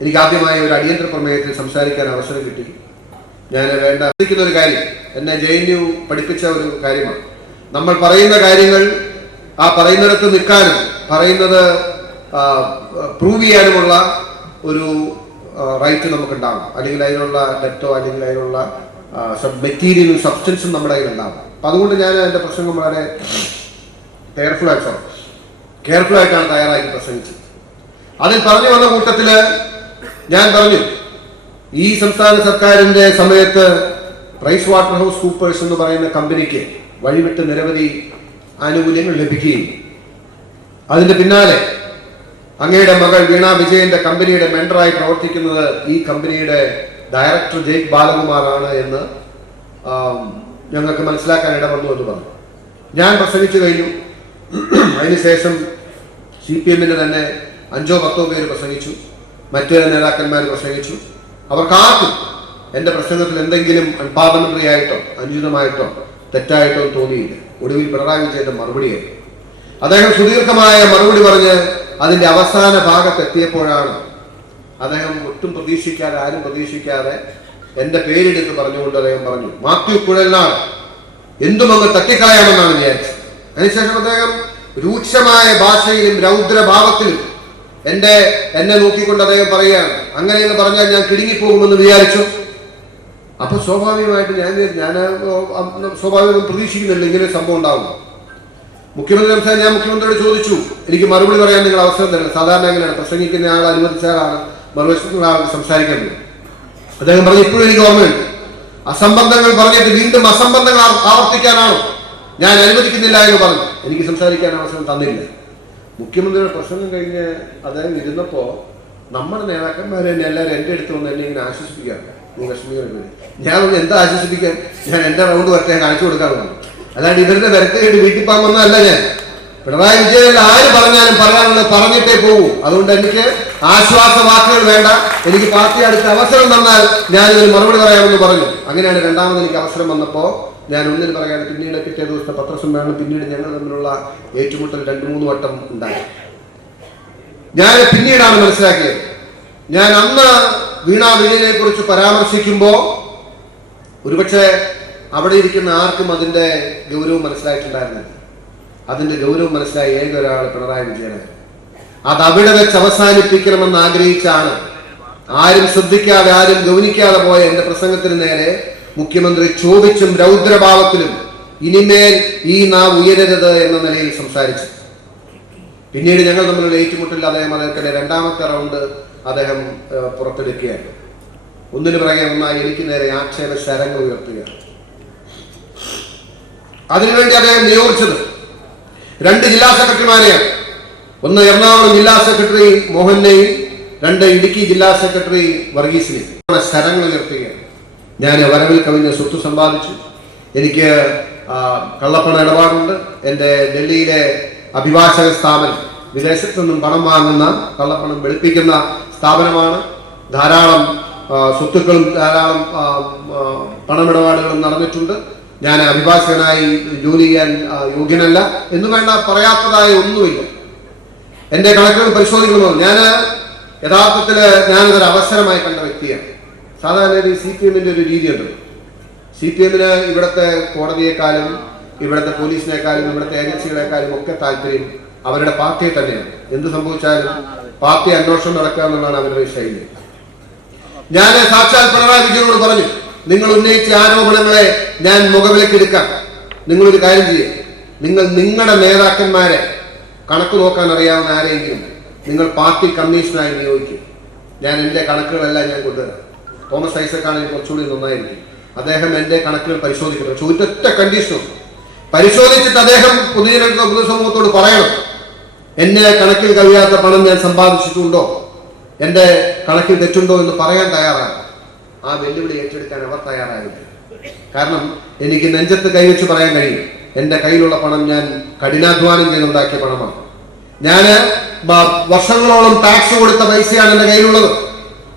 എനിക്ക് ആദ്യമായി ഒരു അടിയന്തര പ്രമേയത്തിൽ സംസാരിക്കാൻ അവസരം കിട്ടി. ഞാൻ ശ്രദ്ധിക്കുന്ന ഒരു കാര്യം, എന്നെ JNU പഠിപ്പിച്ച ഒരു കാര്യമാണ്. നമ്മൾ പറയുന്ന കാര്യങ്ങൾ ആ പറയുന്നിടത്ത് നിൽക്കാനും പറയുന്നത് പ്രൂവ് ചെയ്യാനുമുള്ള ഒരു റൈറ്റ് നമുക്കുണ്ടാകും. അല്ലെങ്കിൽ അതിനുള്ള ഡെപ്റ്റോ അല്ലെങ്കിൽ അതിനുള്ള മെറ്റീരിയലും സബ്സ്റ്റൻസും നമ്മുടെ കയ്യിലുണ്ടാകും. അപ്പം അതുകൊണ്ട് ഞാൻ എൻ്റെ പ്രസംഗം വളരെ കെയർഫുള്ളായിട്ടാണ് തയ്യാറാക്കി പ്രസംഗിച്ചത്. അതിൽ പറഞ്ഞു വന്ന കൂട്ടത്തില് ഞാൻ പറഞ്ഞു, ഈ സംസ്ഥാന സർക്കാരിന്റെ സമയത്ത് പ്രൈസ് വാട്ടർ ഹൗസ് കൂപ്പേഴ്സ് എന്ന് പറയുന്ന കമ്പനിക്ക് വഴിവിട്ട് നിരവധി ആനുകൂല്യങ്ങൾ ലഭിക്കുകയും അതിന്റെ പിന്നാലെ അങ്ങയുടെ മകൾ വീണ വിജയന്റെ കമ്പനിയുടെ മെന്ററായി പ്രവർത്തിക്കുന്നത് ഈ കമ്പനിയുടെ ഡയറക്ടർ ജെയ്ക് ബാലകുമാറാണ് എന്ന് ഞങ്ങൾക്ക് മനസ്സിലാക്കാൻ ഇടവന്നു എന്ന് പറഞ്ഞു. ഞാൻ പ്രസംഗിച്ചു കഴിഞ്ഞു. അതിനുശേഷം CPM തന്നെ 5-10 പേര് പ്രസംഗിച്ചു, മറ്റു നേതാക്കന്മാർ പ്രസംഗിച്ചു. അവർക്കാർക്കും എൻ്റെ പ്രസംഗത്തിൽ എന്തെങ്കിലും അൺപാർലമെന്ററി ആയിട്ടോ അനുചിതമായിട്ടോ തെറ്റായിട്ടോ തോന്നിയില്ല. ഒടുവിൽ പിണറായി വിജയന്റെ മറുപടിയായി. അദ്ദേഹം സുദീർഘമായ മറുപടി പറഞ്ഞ് അതിന്റെ അവസാന ഭാഗത്തെത്തിയപ്പോഴാണ് അദ്ദേഹം ഒട്ടും പ്രതീക്ഷിക്കാതെ, ആരും പ്രതീക്ഷിക്കാതെ എന്റെ പേരെടുത്ത് പറഞ്ഞുകൊണ്ട് അദ്ദേഹം പറഞ്ഞു, മാത്യു കുഴൽനാട് എന്തും അങ്ങ് തട്ടിക്കായാമെന്നാണ് വിചാരിച്ചത്. അതിനുശേഷം അദ്ദേഹം രൂക്ഷമായ ഭാഷയിലും രൗദ്രഭാവത്തിലും എന്നെ നോക്കിക്കൊണ്ട് അദ്ദേഹം പറയുകയാണ്, അങ്ങനെയെന്ന് പറഞ്ഞാൽ ഞാൻ കിടുങ്ങിപ്പോകുമെന്ന് വിചാരിച്ചു. അപ്പൊ സ്വാഭാവികമായിട്ട് ഞാൻ സ്വാഭാവികം പ്രതീക്ഷിക്കുന്നില്ല ഇങ്ങനെ ഒരു സംഭവം ഉണ്ടാവും. മുഖ്യമന്ത്രി ഞാൻ മുഖ്യമന്ത്രിയോട് ചോദിച്ചു, എനിക്ക് മറുപടി പറയാൻ നിങ്ങൾ അവസരം തരണം. സാധാരണ എങ്ങനെയാണ് പ്രസംഗിക്കുന്ന ആൾ അനുവദിച്ചാലാണ് മറുവശത്തുള്ള ആൾ സംസാരിക്കാൻ പറ്റും. അദ്ദേഹം പറഞ്ഞു, ഇപ്പോഴും എനിക്ക് ഓർമ്മയുണ്ട്, അസംബന്ധങ്ങൾ പറഞ്ഞിട്ട് വീണ്ടും അസംബന്ധങ്ങൾ ആവർത്തിക്കാനാണോ ഞാൻ അനുവദിക്കുന്നില്ല എന്ന് പറഞ്ഞു. എനിക്ക് സംസാരിക്കാൻ അവസരം തന്നില്ല. മുഖ്യമന്ത്രിയുടെ പ്രസംഗം കഴിഞ്ഞ് അദ്ദേഹം ഇരുന്നപ്പോ നമ്മുടെ നേതാക്കന്മാരെ തന്നെ എല്ലാവരും എൻ്റെ അടുത്ത് വന്ന് എന്നെ ഇങ്ങനെ ആശ്വസിപ്പിക്കാറ്. നീ വിഷമിക്കുന്നത് ഞാൻ ഒന്ന് എന്താ ആശ്വസിപ്പിക്കാൻ, ഞാൻ എൻ്റെ റൗണ്ട് വരട്ടെ കാണിച്ചു കൊടുക്കാറുണ്ട്. അല്ലാണ്ട് ഇവരുടെ വിരക്കേട് വീട്ടിൽ പോകാൻ വന്നതല്ല ഞാൻ. പിണറായി വിജയൻ ആര് പറഞ്ഞാലും പറയാനുള്ളത് പറഞ്ഞിട്ടേ പോകൂ. അതുകൊണ്ട് എനിക്ക് ആശ്വാസ വാക്കുകൾ വേണ്ട. എനിക്ക് പാർട്ടി അടുത്ത അവസരം തന്നാൽ ഞാൻ ഇതിന് മറുപടി പറയാമെന്ന് പറഞ്ഞു. അങ്ങനെയാണ് രണ്ടാമത് എനിക്ക് അവസരം വന്നപ്പോൾ ഞാൻ ഒന്നിന് പറയാതെ പിന്നീട് പിറ്റേ ദിവസത്തെ പത്രസമ്മേളനം, പിന്നീട് ഞങ്ങൾ തമ്മിലുള്ള ഏറ്റുമുട്ടൽ 2-3 വട്ടം ഉണ്ടായി. ഞാൻ പിന്നീടാണ് മനസ്സിലാക്കിയത്, ഞാൻ അന്ന് വീണ വിജയനെ കുറിച്ച് പരാമർശിക്കുമ്പോൾ ഒരുപക്ഷെ അവിടെ ഇരിക്കുന്ന ആർക്കും അതിന്റെ ഗൗരവം മനസ്സിലായിട്ടുണ്ടായിരുന്നില്ല. അതിന്റെ ഗൗരവം മനസ്സിലായ ഏതൊരാൾ പിണറായി വിജയനായിരുന്നു. അത് അവിടെ വെച്ച് അവസാനിപ്പിക്കണമെന്ന് ആഗ്രഹിച്ചാണ് ആരും ശ്രദ്ധിക്കാതെ, ആരും ഗൗനിക്കാതെ പോയ എന്റെ പ്രസംഗത്തിന് നേരെ മുഖ്യമന്ത്രി ചോദിച്ചും രൗദ്രഭാവത്തിലും ഇനിമേൽ ഈ നാവ് ഉയരരുത് എന്ന നിലയിൽ സംസാരിച്ചു. പിന്നീട് ഞങ്ങൾ തമ്മിലുള്ള ഏറ്റുമുട്ടിൽ അദ്ദേഹത്തിന്റെ രണ്ടാമത്തെ റൗണ്ട് അദ്ദേഹം പുറത്തെടുക്കുകയാണ്. ഒന്നിനു പിറകെ ഒന്നായി എനിക്ക് നേരെ ആക്ഷേപ ശരങ്ങൾ ഉയർത്തുകയാണ്. അതിനുവേണ്ടി അദ്ദേഹം നിയോഗിച്ചത് 2 ജില്ലാ സെക്രട്ടറിമാരെയാണ്. ഒന്ന് എറണാകുളം ജില്ലാ സെക്രട്ടറി മോഹനെയും 2 ഇടുക്കി ജില്ലാ സെക്രട്ടറി വർഗീസിനെയും ശരങ്ങൾ ഉയർത്തുകയാണ്. ഞാൻ വരവിൽ കവിഞ്ഞ സ്വത്ത് സമ്പാദിച്ചു, എനിക്ക് കള്ളപ്പണ ഇടപാടുണ്ട്, എൻ്റെ ഡൽഹിയിലെ അഭിഭാഷക സ്ഥാപനം വിദേശത്തു നിന്നും പണം വാങ്ങുന്ന, കള്ളപ്പണം വെളുപ്പിക്കുന്ന സ്ഥാപനമാണ്, ധാരാളം സ്വത്തുക്കളും ധാരാളം പണമിടപാടുകളും നടന്നിട്ടുണ്ട്, ഞാൻ അഭിഭാഷകനായി ജോലി ചെയ്യാൻ യോഗ്യനല്ല എന്ന് വേണ്ട പറയാത്തതായ ഒന്നുമില്ല. എൻ്റെ കണക്കുകൾ പരിശോധിക്കണമെന്ന് ഞാൻ യഥാർത്ഥത്തിൽ ഞാനതൊരു അവസരമായി കണ്ട വ്യക്തിയാണ്. സാധാരണ CPM ഒരു രീതിയുണ്ട്. CPM ഇവിടുത്തെ കോടതിയെക്കാളും ഇവിടുത്തെ പോലീസിനേക്കാളും ഇവിടുത്തെ ഏജൻസികളെക്കാളും ഒക്കെ താല്പര്യം അവരുടെ പാർട്ടിയെ തന്നെയാണ്. എന്ത് സംഭവിച്ചാലും പാർട്ടി അന്വേഷണം നടക്കുക എന്നുള്ളതാണ് അവരുടെ ശൈലി. ഞാൻ സാക്ഷാൽ പിണറായി വിജയനോട് പറഞ്ഞു, നിങ്ങൾ ഉന്നയിച്ച ആരോപണങ്ങളെ ഞാൻ മുഖവിലേക്കെടുക്കാം. നിങ്ങളൊരു കാര്യം ചെയ്യുക, നിങ്ങൾ നിങ്ങളുടെ നേതാക്കന്മാരെ കണക്ക് നോക്കാൻ അറിയാവുന്ന ആരെങ്കിലും നിങ്ങൾ പാർട്ടി കമ്മീഷനായി നിയോഗിക്കും. ഞാൻ എൻ്റെ കണക്കുകളെല്ലാം ഞാൻ കൊണ്ടുവരാം. തോമസ് ഐസക്കാണെങ്കിൽ കുറച്ചുകൂടി നന്നായിരിക്കും. അദ്ദേഹം എൻ്റെ കണക്കുകൾ പരിശോധിക്കണം. ഒറ്റ കണ്ടീഷനും പരിശോധിച്ചിട്ട് അദ്ദേഹം പൊതുസമൂഹത്തോട് പറയണം, എന്നെ കണക്കിൽ കഴിയാത്ത പണം ഞാൻ സമ്പാദിച്ചിട്ടുണ്ടോ, എൻ്റെ കണക്കിൽ തെറ്റുണ്ടോ എന്ന് പറയാൻ തയ്യാറാണ്. ആ വെല്ലുവിളി ഏറ്റെടുക്കാൻ അവർ തയ്യാറായില്ല. കാരണം എനിക്ക് നെഞ്ചത്ത് കൈവച്ച് പറയാൻ കഴിയും, എൻ്റെ കയ്യിലുള്ള പണം ഞാൻ കഠിനാധ്വാനം ചെയ്തുണ്ടാക്കിയ പണമാണ്. ഞാൻ വർഷങ്ങളോളം ടാക്സ് കൊടുത്ത പൈസയാണ് എൻ്റെ കയ്യിലുള്ളത്.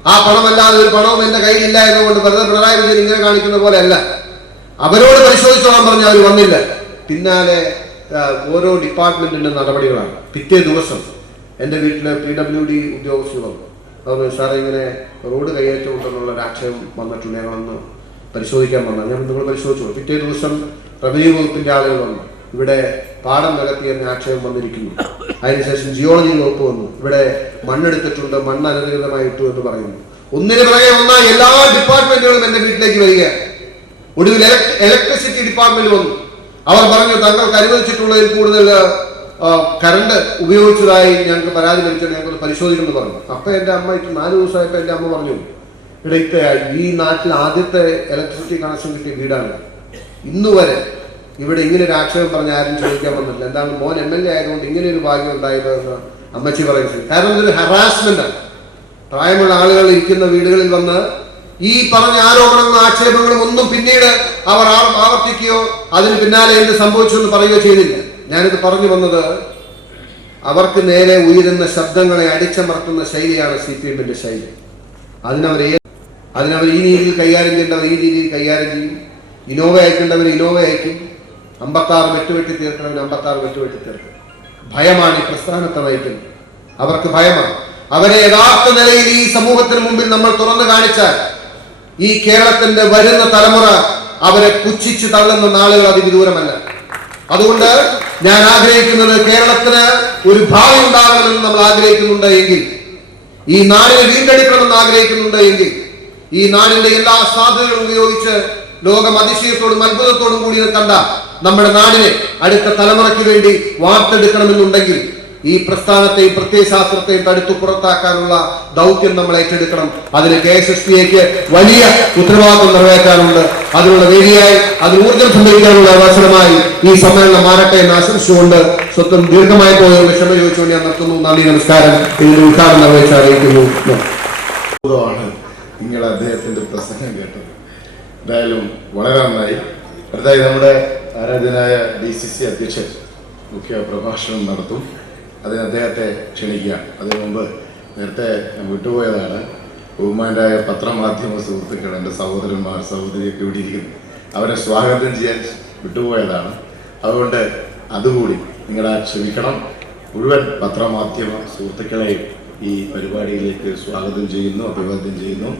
ആ പണമല്ലാതെ ഒരു പണവും എൻ്റെ കയ്യിലില്ല എന്നുകൊണ്ട് വെറുതെ പിണറായി വിജയൻ ഇങ്ങനെ കാണിക്കുന്ന പോലെ അല്ല. അവരോട് പരിശോധിച്ചോളാൻ പറഞ്ഞ അവർ വന്നില്ല. പിന്നാലെ ഓരോ ഡിപ്പാർട്ട്മെന്റിന്റെ നടപടികളാണ്. പിറ്റേ ദിവസം എൻ്റെ വീട്ടിൽ PWD ഉദ്യോഗസ്ഥർ വന്നു. അതുകൊണ്ട് സാറേ ഇങ്ങനെ റോഡ് കൈയേറ്റം ഉണ്ടെന്നുള്ള ഒരു ആക്ഷേപം വന്നിട്ടുണ്ട്, ഞങ്ങളൊന്ന് പരിശോധിക്കാൻ വന്നു. ഞാൻ നിങ്ങൾ പരിശോധിച്ചു. പിറ്റേ ദിവസം റവന്യൂ വകുപ്പിന്റെ ആളുകൾ വന്നു, ഇവിടെ പാടം നികത്തി എന്ന ആക്ഷേപം വന്നിരിക്കുന്നു. അതിനുശേഷം ജിയോളജി വകുപ്പ് വന്നു, ഇവിടെ മണ്ണെടുത്തിട്ടുണ്ട്, മണ്ണ് അനധികൃതമായി ഇട്ടു എന്ന് പറയുന്നു. ഒന്നിനു പിറകെ ഒന്നായി എല്ലാ ഡിപ്പാർട്ട്മെന്റുകളും എൻ്റെ വീട്ടിലേക്ക് വരികയാണ്. ഒടുവിൽ ഇലക്ട്രിസിറ്റി ഡിപ്പാർട്ട്മെന്റ് വന്നു. അവർ പറഞ്ഞു, തങ്ങൾക്ക് അനുവദിച്ചിട്ടുള്ളതിൽ കൂടുതൽ കറണ്ട് ഉപയോഗിച്ചതായി ഞങ്ങൾക്ക് പരാതി ലഭിച്ചാൽ ഞങ്ങൾക്ക് പരിശോധിക്കുമെന്ന് പറഞ്ഞു. അപ്പൊ എൻ്റെ അമ്മ 4 ദിവസമായപ്പോൾ എൻ്റെ അമ്മ പറഞ്ഞു, ഈ നാട്ടിൽ ആദ്യത്തെ ഇലക്ട്രിസിറ്റി കണക്ഷൻ കിട്ടിയ വീടാണ്. ഇന്നുവരെ ഇവിടെ ഇങ്ങനെ ഒരു ആക്ഷേപം പറഞ്ഞ ആരും ചോദിക്കാൻ വന്നില്ല. എന്താണ് മോൻ MLA ആയതുകൊണ്ട് ഇങ്ങനെ ഒരു ഭാഗ്യം ഉണ്ടായത് എന്ന് അമ്മച്ചി പറയുന്നത്. കാരണം ഇതൊരു ഹറാസ്മെന്റ് ആണ്. പ്രായമുള്ള ആളുകൾ ഇരിക്കുന്ന വീടുകളിൽ വന്ന് ഈ പറഞ്ഞ ആരോപണങ്ങളും ആക്ഷേപങ്ങളും ഒന്നും പിന്നീട് അവർ ആവർത്തിക്കുകയോ അതിന് പിന്നാലെ എന്ത് സംഭവിച്ചു എന്ന് പറയുകയോ ചെയ്തില്ല. ഞാനിത് പറഞ്ഞു വന്നത് അവർക്ക് നേരെ ഉയരുന്ന ശബ്ദങ്ങളെ അടിച്ചമർത്തുന്ന ശൈലിയാണ് CPM-ന്റെ ശൈലി. അതിനവർ ഈ രീതിയിൽ കൈകാര്യം ചെയ്യേണ്ടവർ ഈ രീതിയിൽ കൈകാര്യം ചെയ്യും. ഇനോവ അയക്കേണ്ടവർ ഇനോവ അയക്കും. 56 വെട്ടുവെട്ടി തീർക്കണവർ 56 വെട്ടുവെട്ടി തീർക്കും. ഭയമാണ് ഈ പ്രസ്ഥാനത്തെ നയിക്കുന്നത്. അവർക്ക് ഭയമാണ്. അവരെ യഥാർത്ഥ നിലയിൽ ഈ സമൂഹത്തിന് മുമ്പിൽ നമ്മൾ തുറന്നു കാണിച്ചാൽ ഈ കേരളത്തിന്റെ വരുന്ന തലമുറ അവരെ പുച്ഛിച്ചു തള്ളുന്ന നാളുകൾ അതിവിദൂരമല്ല. അതുകൊണ്ട് ഞാൻ ആഗ്രഹിക്കുന്നത് കേരളത്തിന് ഒരു ഭാവി ഉണ്ടാകണമെന്ന് നമ്മൾ ആഗ്രഹിക്കുന്നുണ്ട് എങ്കിൽ, ഈ നാടിനെ വീണ്ടെടുക്കണമെന്ന് ആഗ്രഹിക്കുന്നുണ്ട് എങ്കിൽ, ഈ നാടിന്റെ എല്ലാ സാധ്യതകളും ഉപയോഗിച്ച് ലോകം അതിശയത്തോടും അത്ഭുതത്തോടും കൂടി കണ്ട നമ്മുടെ നാടിനെ അടുത്ത തലമുറയ്ക്ക് വേണ്ടി വാർത്തെടുക്കണമെന്നുണ്ടെങ്കിൽ ഈ പ്രസ്ഥാനത്തെയും പ്രത്യയശാസ്ത്രത്തെയും തടുത്തു പുറത്താക്കാനുള്ള ദൗത്യം നമ്മൾ ഏറ്റെടുക്കണം. അതിന് KSSPക്ക് വലിയ ഉത്തരവാദിത്വം നിറവേറ്റാനുണ്ട്. അതിനുള്ള വേദിയായി അതിന് ഊർജ്ജം സംഭരിക്കാനുള്ള അവസരമായി ഈ സമ്മേളനം മാറട്ടെ എന്ന് ആശംസിച്ചുകൊണ്ട് സ്വന്തം ദീർഘമായി പോയതുകൊണ്ട് ക്ഷമ ചോദിച്ചുകൊണ്ട് ഞാൻ നിർത്തുന്നു. നന്ദി, നമസ്കാരം. ഇതിന്റെ ഉദ്ഘാടനം നിർവഹിച്ച് അറിയിക്കുന്നു. നിങ്ങൾ അദ്ദേഹത്തിന്റെ പ്രസംഗം കേട്ടത് എന്തായാലും വളരെ നന്നായി. അടുത്തായി നമ്മുടെ ആരാധനായ DCC അധ്യക്ഷൻ മുഖ്യ പ്രഭാഷണം നടത്തും. അതിന് അദ്ദേഹത്തെ ക്ഷണിക്കുക. അതിനു മുമ്പ് നേരത്തെ വിട്ടുപോയതാണ്, ബഹുമാനായ പത്രമാധ്യമ സുഹൃത്തുക്കൾ, എൻ്റെ സഹോദരന്മാർ സഹോദരിയൊക്കെ ഇവിടെ ഇരിക്കുന്നു, അവരെ സ്വാഗതം ചെയ്യാൻ വിട്ടുപോയതാണ്. അതുകൊണ്ട് അതുകൂടി നിങ്ങളെ ക്ഷമിക്കണം. മുഴുവൻ പത്രമാധ്യമ സുഹൃത്തുക്കളെയും ഈ പരിപാടിയിലേക്ക് സ്വാഗതം ചെയ്യുന്നു, അഭിവാദ്യം ചെയ്യുന്നു.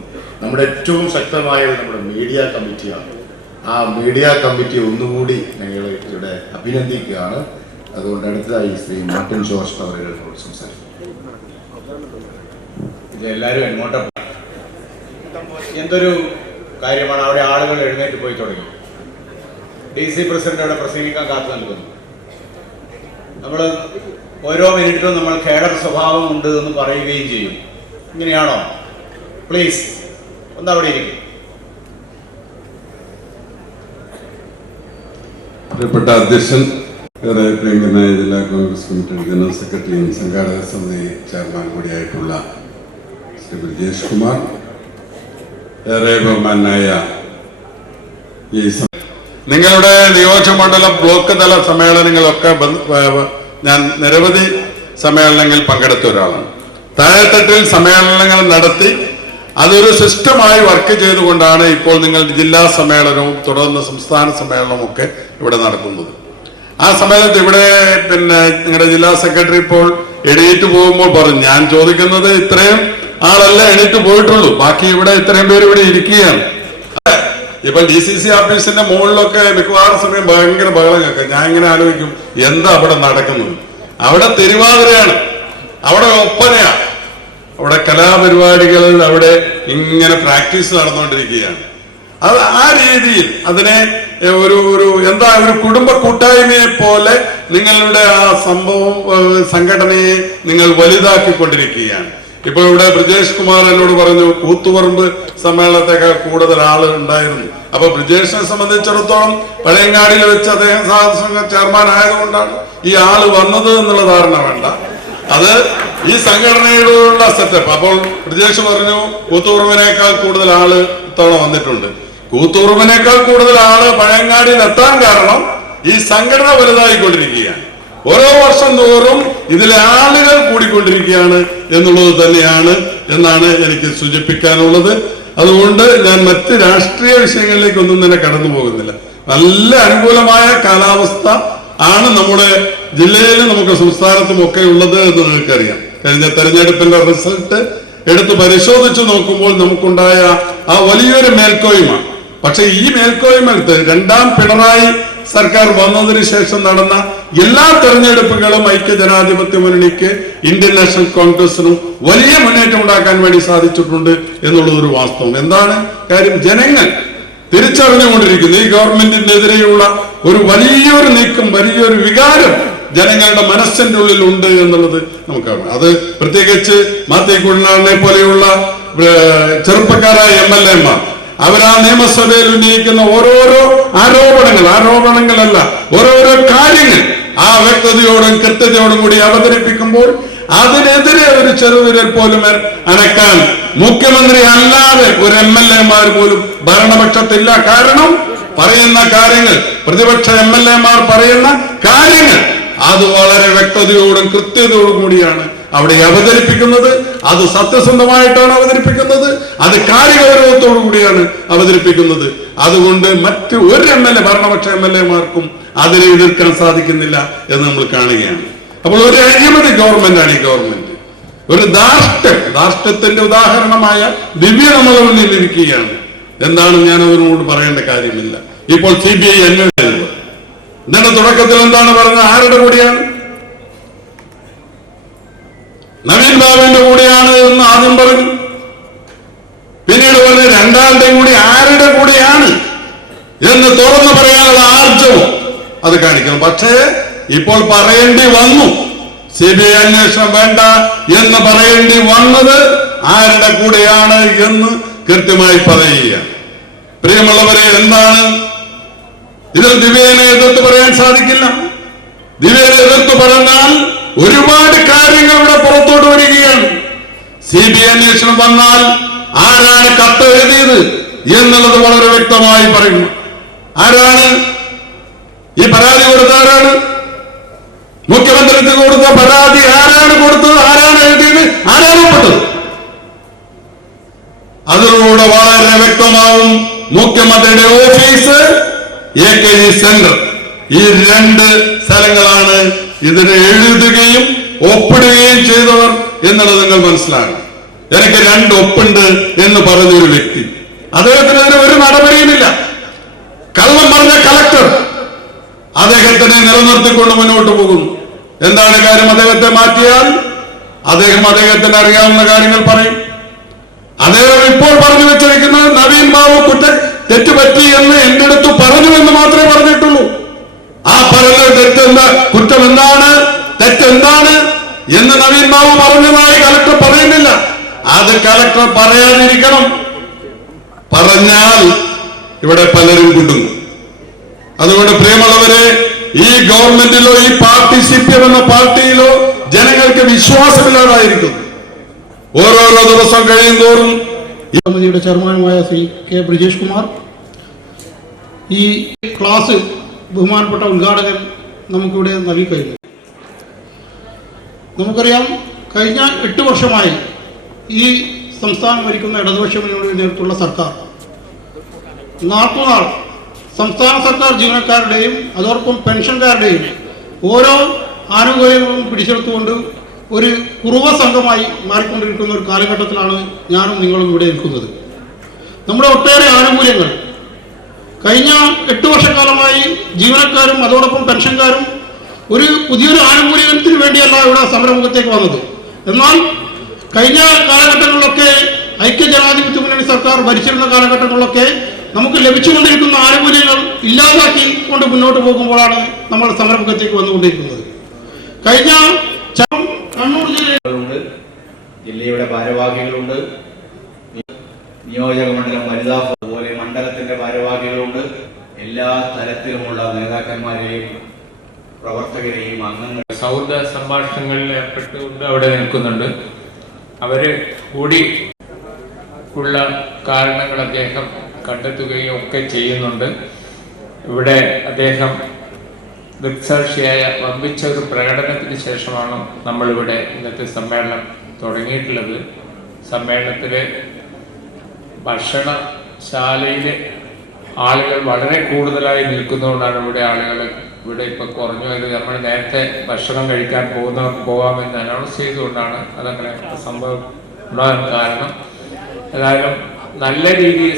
നമ്മുടെ ഏറ്റവും ശക്തമായത് നമ്മുടെ മീഡിയ കമ്മിറ്റിയാണ്. ആ മീഡിയ കമ്മിറ്റി ഒന്നുകൂടി ഞങ്ങൾ ഇവിടെ അഭിനന്ദിക്കുകയാണ്. അതുകൊണ്ട് അടുത്തതായി ശ്രീ മാർട്ടിൻ ജോർജ് അവരോട് സംസാരിക്കും. ഇതെല്ലാവരും എങ്ങോട്ട് എന്തൊരു കാര്യമാണ്. അവിടെ ആളുകൾ എഴുന്നേറ്റ് പോയി തുടങ്ങി. DC പ്രസിഡന്റ് അവിടെ പ്രസംഗിക്കാൻ കാത്തു നൽകുന്നു. നമ്മൾ ഓരോ മിനിറ്റിലും നമ്മൾ കേഡർ സ്വഭാവം ഉണ്ട് എന്ന് പറയുകയും ചെയ്യും. ഇങ്ങനെയാണോ? പ്ലീസ് ഒന്ന് അവിടെ ഇരിക്കും. പ്രിയപ്പെട്ട അധ്യക്ഷൻ, ഏറെ പ്രിയങ്കരനായ ജില്ലാ കോൺഗ്രസ് കമ്മിറ്റി ജനറൽ സെക്രട്ടറിയും സംഘാടക സമിതി ചെയർമാൻ കൂടിയായിട്ടുള്ള ശ്രീ ബ്രിജേഷ് കുമാർ, ഏറെ ബഹുമാനായ ഈ നിങ്ങളുടെ നിയോജകമണ്ഡലം ബ്ലോക്ക് തല സമ്മേളനങ്ങളൊക്കെ ഞാൻ നിരവധി സമ്മേളനങ്ങളിൽ പങ്കെടുത്ത ഒരാളാണ്. താഴെത്തട്ടിൽ സമ്മേളനങ്ങൾ നടത്തി അതൊരു സിസ്റ്റമായി വർക്ക് ചെയ്തുകൊണ്ടാണ് ഇപ്പോൾ നിങ്ങൾ ജില്ലാ സമ്മേളനവും തുടർന്ന് സംസ്ഥാന സമ്മേളനവും ഒക്കെ ഇവിടെ നടക്കുന്നത്. ആ സമയത്ത് ഇവിടെ നിങ്ങളുടെ ജില്ലാ സെക്രട്ടറി ഇപ്പോൾ എണീറ്റ് പോകുമ്പോൾ പറഞ്ഞു, ഞാൻ ചോദിക്കുന്നത് ഇത്രയും ആളല്ല എണീറ്റ് പോയിട്ടുള്ളൂ, ബാക്കി ഇവിടെ ഇത്രയും പേര് ഇവിടെ ഇരിക്കുകയാണ്. ഇപ്പൊ DCC ഓഫീസിന്റെ മുകളിലൊക്കെ മിക്കവാറും സമയം ഭയങ്കര ബഹളം കേൾക്കാം. ഞാൻ ഇങ്ങനെ ആലോചിക്കും, എന്താ അവിടെ നടക്കുന്നത്? അവിടെ തിരുവാതിരയാണ്, അവിടെ ഒപ്പനയാണ്, അവിടെ കലാപരിപാടികൾ അവിടെ ഇങ്ങനെ പ്രാക്ടീസ് നടന്നുകൊണ്ടിരിക്കുകയാണ്. അത് ആ രീതിയിൽ അതിനെ ഒരു കുടുംബ കൂട്ടായ്മയെ പോലെ നിങ്ങളുടെ ആ സംഘടനയെ നിങ്ങൾ വലുതാക്കിക്കൊണ്ടിരിക്കുകയാണ്. ഇപ്പോൾ ഇവിടെ ബ്രിജേഷ് കുമാർ എന്നോട് പറഞ്ഞു, കൂത്തുപറമ്പ് സമ്മേളനത്തെക്കാൾ കൂടുതൽ ആള് ഉണ്ടായിരുന്നു. അപ്പൊ ബ്രിജേഷിനെ സംബന്ധിച്ചിടത്തോളം പഴയങ്ങാടിയിൽ വെച്ച് അദ്ദേഹം ചെയർമാൻ ആയതുകൊണ്ടാണ് ഈ ആള് വന്നത് എന്നുള്ള ധാരണ വേണ്ട. അത് ഈ സംഘടനയോടുള്ള സെറ്റപ്പ്. അപ്പോൾ ബ്രിജേഷ് പറഞ്ഞു, കൂത്തുപറമ്പിനേക്കാൾ കൂടുതൽ ആള് ഇത്തവണ വന്നിട്ടുണ്ട്. കൂത്തുപറമ്പിനേക്കാൾ കൂടുതൽ ആള് പഴയങ്ങാടിയിൽ എത്താൻ കാരണം ഈ സംഘടന വലുതായിക്കൊണ്ടിരിക്കുകയാണ്. ഓരോ വർഷം തോറും ഇതിലെ ആളുകൾ കൂടിക്കൊണ്ടിരിക്കുകയാണ് എന്നുള്ളത് തന്നെയാണ് എന്നാണ് എനിക്ക് സൂചിപ്പിക്കാനുള്ളത്. അതുകൊണ്ട് ഞാൻ മറ്റ് രാഷ്ട്രീയ വിഷയങ്ങളിലേക്കൊന്നും തന്നെ കടന്നു പോകുന്നില്ല. നല്ല അനുകൂലമായ കാലാവസ്ഥ ആണ് നമ്മുടെ ജില്ലയിലും നമുക്ക് സംസ്ഥാനത്തും ഒക്കെ ഉള്ളത് എന്ന് നിങ്ങൾക്കറിയാം. കഴിഞ്ഞ തെരഞ്ഞെടുപ്പിന്റെ റിസൾട്ട് എടുത്ത് പരിശോധിച്ചു നോക്കുമ്പോൾ നമുക്കുണ്ടായ ആ വലിയൊരു മേൽക്കോയ്മ. പക്ഷെ ഈ മേൽക്കോയ്മത്ത് രണ്ടാം പിണറായി സർക്കാർ വന്നതിന് ശേഷം നടന്ന എല്ലാ തെരഞ്ഞെടുപ്പുകളും ഐക്യജനാധിപത്യ മുന്നണിക്ക്, ഇന്ത്യൻ നാഷണൽ കോൺഗ്രസിനും വലിയ മുന്നേറ്റം ഉണ്ടാക്കാൻ വേണ്ടി സാധിച്ചിട്ടുണ്ട് എന്നുള്ളതൊരു വാസ്തവം. എന്താണ് കാര്യം? ജനങ്ങൾ തിരിച്ചറിഞ്ഞുകൊണ്ടിരിക്കുന്നു ഈ ഗവൺമെന്റിനെതിരെയുള്ള ഒരു വലിയൊരു നീക്കം, വലിയൊരു വികാരം ജനങ്ങളുടെ മനസ്സിന്റെ ഉള്ളിൽ ഉണ്ട് എന്നുള്ളത് നമുക്കറിയാം. അത് പ്രത്യേകിച്ച് മാത്യു കുഴൽനാടനെ പോലെയുള്ള ചെറുപ്പക്കാരായ MLA മാർ അവർ ആ നിയമസഭയിൽ ഉന്നയിക്കുന്ന ഓരോരോ ആരോപണങ്ങളല്ല ഓരോരോ കാര്യങ്ങൾ ആ വ്യക്തതയോടും കൃത്യതയോടും കൂടി അവതരിപ്പിക്കുമ്പോൾ അതിനെതിരെ ഒരു ചെറുവിരൽ പോലും അനക്കാൻ മുഖ്യമന്ത്രി അല്ലാതെ ഒരു MLA പോലും ഭരണപക്ഷത്തില്ല. കാരണം പറയുന്ന കാര്യങ്ങൾ, പ്രതിപക്ഷ MLA പറയുന്ന കാര്യങ്ങൾ അത് വളരെ വ്യക്തതയോടും കൃത്യതയോടും കൂടിയാണ് അവിടെ അവതരിപ്പിക്കുന്നത്. അത് സത്യസന്ധമായിട്ടാണ് അവതരിപ്പിക്കുന്നത്, അത് കാര്യഗൗരവത്തോടു കൂടിയാണ് അവതരിപ്പിക്കുന്നത്. അതുകൊണ്ട് മറ്റു ഒരു ഭരണപക്ഷ MLA അതിനെ എതിർക്കാൻ സാധിക്കുന്നില്ല എന്ന് നമ്മൾ കാണുകയാണ്. അപ്പോൾ ഒരു അഴിമതി ഗവൺമെന്റാണ് ഈ ഗവൺമെന്റ്. ഒരു ധാർഷ്ട്യത്തിന്റെ ഉദാഹരണമായ ദിവ്യ നമ്മളെ മുന്നിൽ ഇരിക്കുകയാണ്. എന്താണ് ഞാൻ അതിനോട് പറയേണ്ട കാര്യമില്ല. ഇപ്പോൾ CBI അന്വേഷണം എന്താണ് തുടക്കത്തിൽ എന്താണ് പറഞ്ഞത്? ആരുടെ കൂടിയാണ്? നവീൻ ബാബുവിന്റെ കൂടെയാണ് എന്ന് ആദ്യം പറഞ്ഞു. പിന്നീട് പറഞ്ഞ രണ്ടാളുടെയും കൂടി ആരുടെ കൂടെയാണ് എന്ന് തുറന്നു പറയാനുള്ള ആർജവും അത് കാണിക്കണം. പക്ഷേ ഇപ്പോൾ പറയേണ്ടി വന്നു, CBI അന്വേഷണം വേണ്ട എന്ന് പറയേണ്ടി വന്നത് ആരുടെ കൂടെയാണ് എന്ന് കൃത്യമായി പറയുകയാണ്. പ്രിയമുള്ളവരെ, എന്താണ് ഇതിൽ ദിവ്യനെ എതിർത്ത് പറയാൻ സാധിക്കില്ല. ദിവ്യനെ എതിർത്ത് പറഞ്ഞാൽ ഒരുപാട് കാര്യങ്ങൾ ഇവിടെ പുറത്തോട്ട് വരികയാണ്. CBI അന്വേഷണം വന്നാൽ ആരാണ് കത്ത് എഴുതിയത് എന്നുള്ളത് വളരെ വ്യക്തമായി പറയുന്നു. ആരാണ് ഈ പരാതി കൊടുത്ത? ആരാണ് മുഖ്യമന്ത്രിക്ക് കൊടുത്ത പരാതി? ആരാണ് കൊടുത്തത്? ആരാണ് എഴുതിയത്? ആരാണ് ഒപ്പിട്ടത്? അതിലൂടെ വളരെ വ്യക്തമാവും മുഖ്യമന്ത്രിയുടെ ഓഫീസ്, AKG സെന്റർ, ഈ രണ്ട് സ്ഥലങ്ങളാണ് ഇതിനെ എഴുതുകയും ഒപ്പിടുകയും ചെയ്തവർ എന്നുള്ളത് നിങ്ങൾ മനസ്സിലാക്കണം. എനിക്ക് 2 ഒപ്പുണ്ട് എന്ന് പറഞ്ഞൊരു വ്യക്തി, അദ്ദേഹത്തിനെതിരെ ഒരു നടപടിയുമില്ല. കള്ളം പറഞ്ഞ കളക്ടർ അദ്ദേഹത്തിനെ നിലനിർത്തിക്കൊണ്ട് മുന്നോട്ട് പോകുന്നു. എന്താണ് കാര്യം? അദ്ദേഹത്തെ മാറ്റിയാൽ അദ്ദേഹത്തിന് അറിയാവുന്ന കാര്യങ്ങൾ പറയും. അദ്ദേഹം ഇപ്പോൾ പറഞ്ഞു വെച്ചിരിക്കുന്നത് നവീൻ ബാബു തെറ്റുപറ്റി എന്ന് എന്റെ അടുത്ത് പറഞ്ഞു എന്ന് മാത്രമേ പറഞ്ഞിട്ടുള്ളൂ. ആ പറഞ്ഞ തെറ്റെന്താ, കുറ്റം എന്താണ്, തെറ്റെന്താണ് എന്ന് നവീൻ ബാബു പറഞ്ഞതായി കലക്ടർ പറയുന്നില്ല. അത് കലക്ടർ പറയാതിരിക്കണം. പറഞ്ഞാൽ ഇവിടെ പലരും കുടുങ്ങും. അതുകൊണ്ട് പ്രിയമുള്ളവരെ, ഈ ഗവൺമെന്റിലോ ഈ പാർട്ടി CPM എന്ന പാർട്ടിയിലോ ജനങ്ങൾക്ക് വിശ്വാസമില്ലാതായിരിക്കുന്നു. ഓരോരോ ദിവസം കഴിയുന്തോറും സമിതിയുടെ ചെയർമാനുമായ ശ്രീ K. ബ്രിജേഷ് കുമാർ, ഈ ക്ലാസ് ബഹുമാനപ്പെട്ട ഉദ്ഘാടകൻ നമുക്കിവിടെ നൽകിക്കഴിഞ്ഞു. നമുക്കറിയാം, കഴിഞ്ഞ 8 വർഷമായി ഈ സംസ്ഥാനം ഭരിക്കുന്ന ഇടതുപക്ഷ മുന്നണിയുടെ നേതൃത്വമുള്ള സർക്കാർ നാൾക്കുനാൾ സംസ്ഥാന സർക്കാർ ജീവനക്കാരുടെയും അതോടൊപ്പം പെൻഷൻകാരുടെയും ഓരോ ആനുകൂല്യങ്ങളും പിടിച്ചെടുത്തുകൊണ്ട് ഒരു കുറുവ സംഘമായി മാറിക്കൊണ്ടിരിക്കുന്ന ഒരു കാലഘട്ടത്തിലാണ് ഞാനും നിങ്ങളും ഇവിടെ നിൽക്കുന്നത്. നമ്മുടെ ഒട്ടേറെ ആനുകൂല്യങ്ങൾ കഴിഞ്ഞ 8 വർഷക്കാലമായി ജീവനക്കാരും അതോടൊപ്പം പെൻഷൻകാരും ഒരു പുതിയൊരു ആനുകൂല്യത്തിന് വേണ്ടിയല്ല ഇവിടെ സമരമുഖത്തേക്ക് വന്നത്. എന്നാൽ കഴിഞ്ഞ കാലഘട്ടങ്ങളിലൊക്കെ ഐക്യജനാധിപത്യ മുന്നണി സർക്കാർ ഭരിച്ചിരുന്ന കാലഘട്ടങ്ങളിലൊക്കെ നമുക്ക് ലഭിച്ചുകൊണ്ടിരിക്കുന്ന ആനുകൂല്യങ്ങൾ ഇല്ലാതാക്കിക്കൊണ്ട് മുന്നോട്ട് പോകുമ്പോഴാണ് നമ്മൾ സമരമുഖത്തേക്ക് വന്നുകൊണ്ടിരിക്കുന്നത്. കഴിഞ്ഞ കണ്ണൂർ ജില്ലയുടെ ഭാരവാഹികളുണ്ട്, നിയോജക മണ്ഡലം വനിതാ അതുപോലെ മണ്ഡലത്തിന്റെ ഭാരവാഹികളുണ്ട്. എല്ലാ തലത്തിലുമുള്ള നേതാക്കന്മാരെയും പ്രവർത്തകരെയും അംഗങ്ങൾ സൗഹൃദ സംഭാഷണങ്ങളിൽ ഏർപ്പെട്ടുകൊണ്ട് അവിടെ നിൽക്കുന്നുണ്ട്. അവര് കൂടി ഉള്ള കാരണങ്ങൾ അദ്ദേഹം കണ്ടെത്തുകയും ഒക്കെ ചെയ്യുന്നുണ്ട്. ഇവിടെ അദ്ദേഹം ദൃക്സാക്ഷിയായ വമ്പിച്ച ഒരു പ്രകടനത്തിന് ശേഷമാണ് നമ്മളിവിടെ ഇന്നത്തെ സമ്മേളനം തുടങ്ങിയിട്ടുള്ളത്. സമ്മേളനത്തിലെ ഭക്ഷണശാലയിലെ ആളുകൾ വളരെ കൂടുതലായി നിൽക്കുന്നതുകൊണ്ടാണ് ഇവിടെ ഇപ്പം കുറഞ്ഞു പോയത്. നമ്മൾ നേരത്തെ ഭക്ഷണം കഴിക്കാൻ പോകാമെന്ന് അനൗൺസ് ചെയ്തുകൊണ്ടാണ് അതങ്ങനെ സംഭവം ഉണ്ടാകാൻ കാരണം. ഏതായാലും നല്ല രീതിയിൽ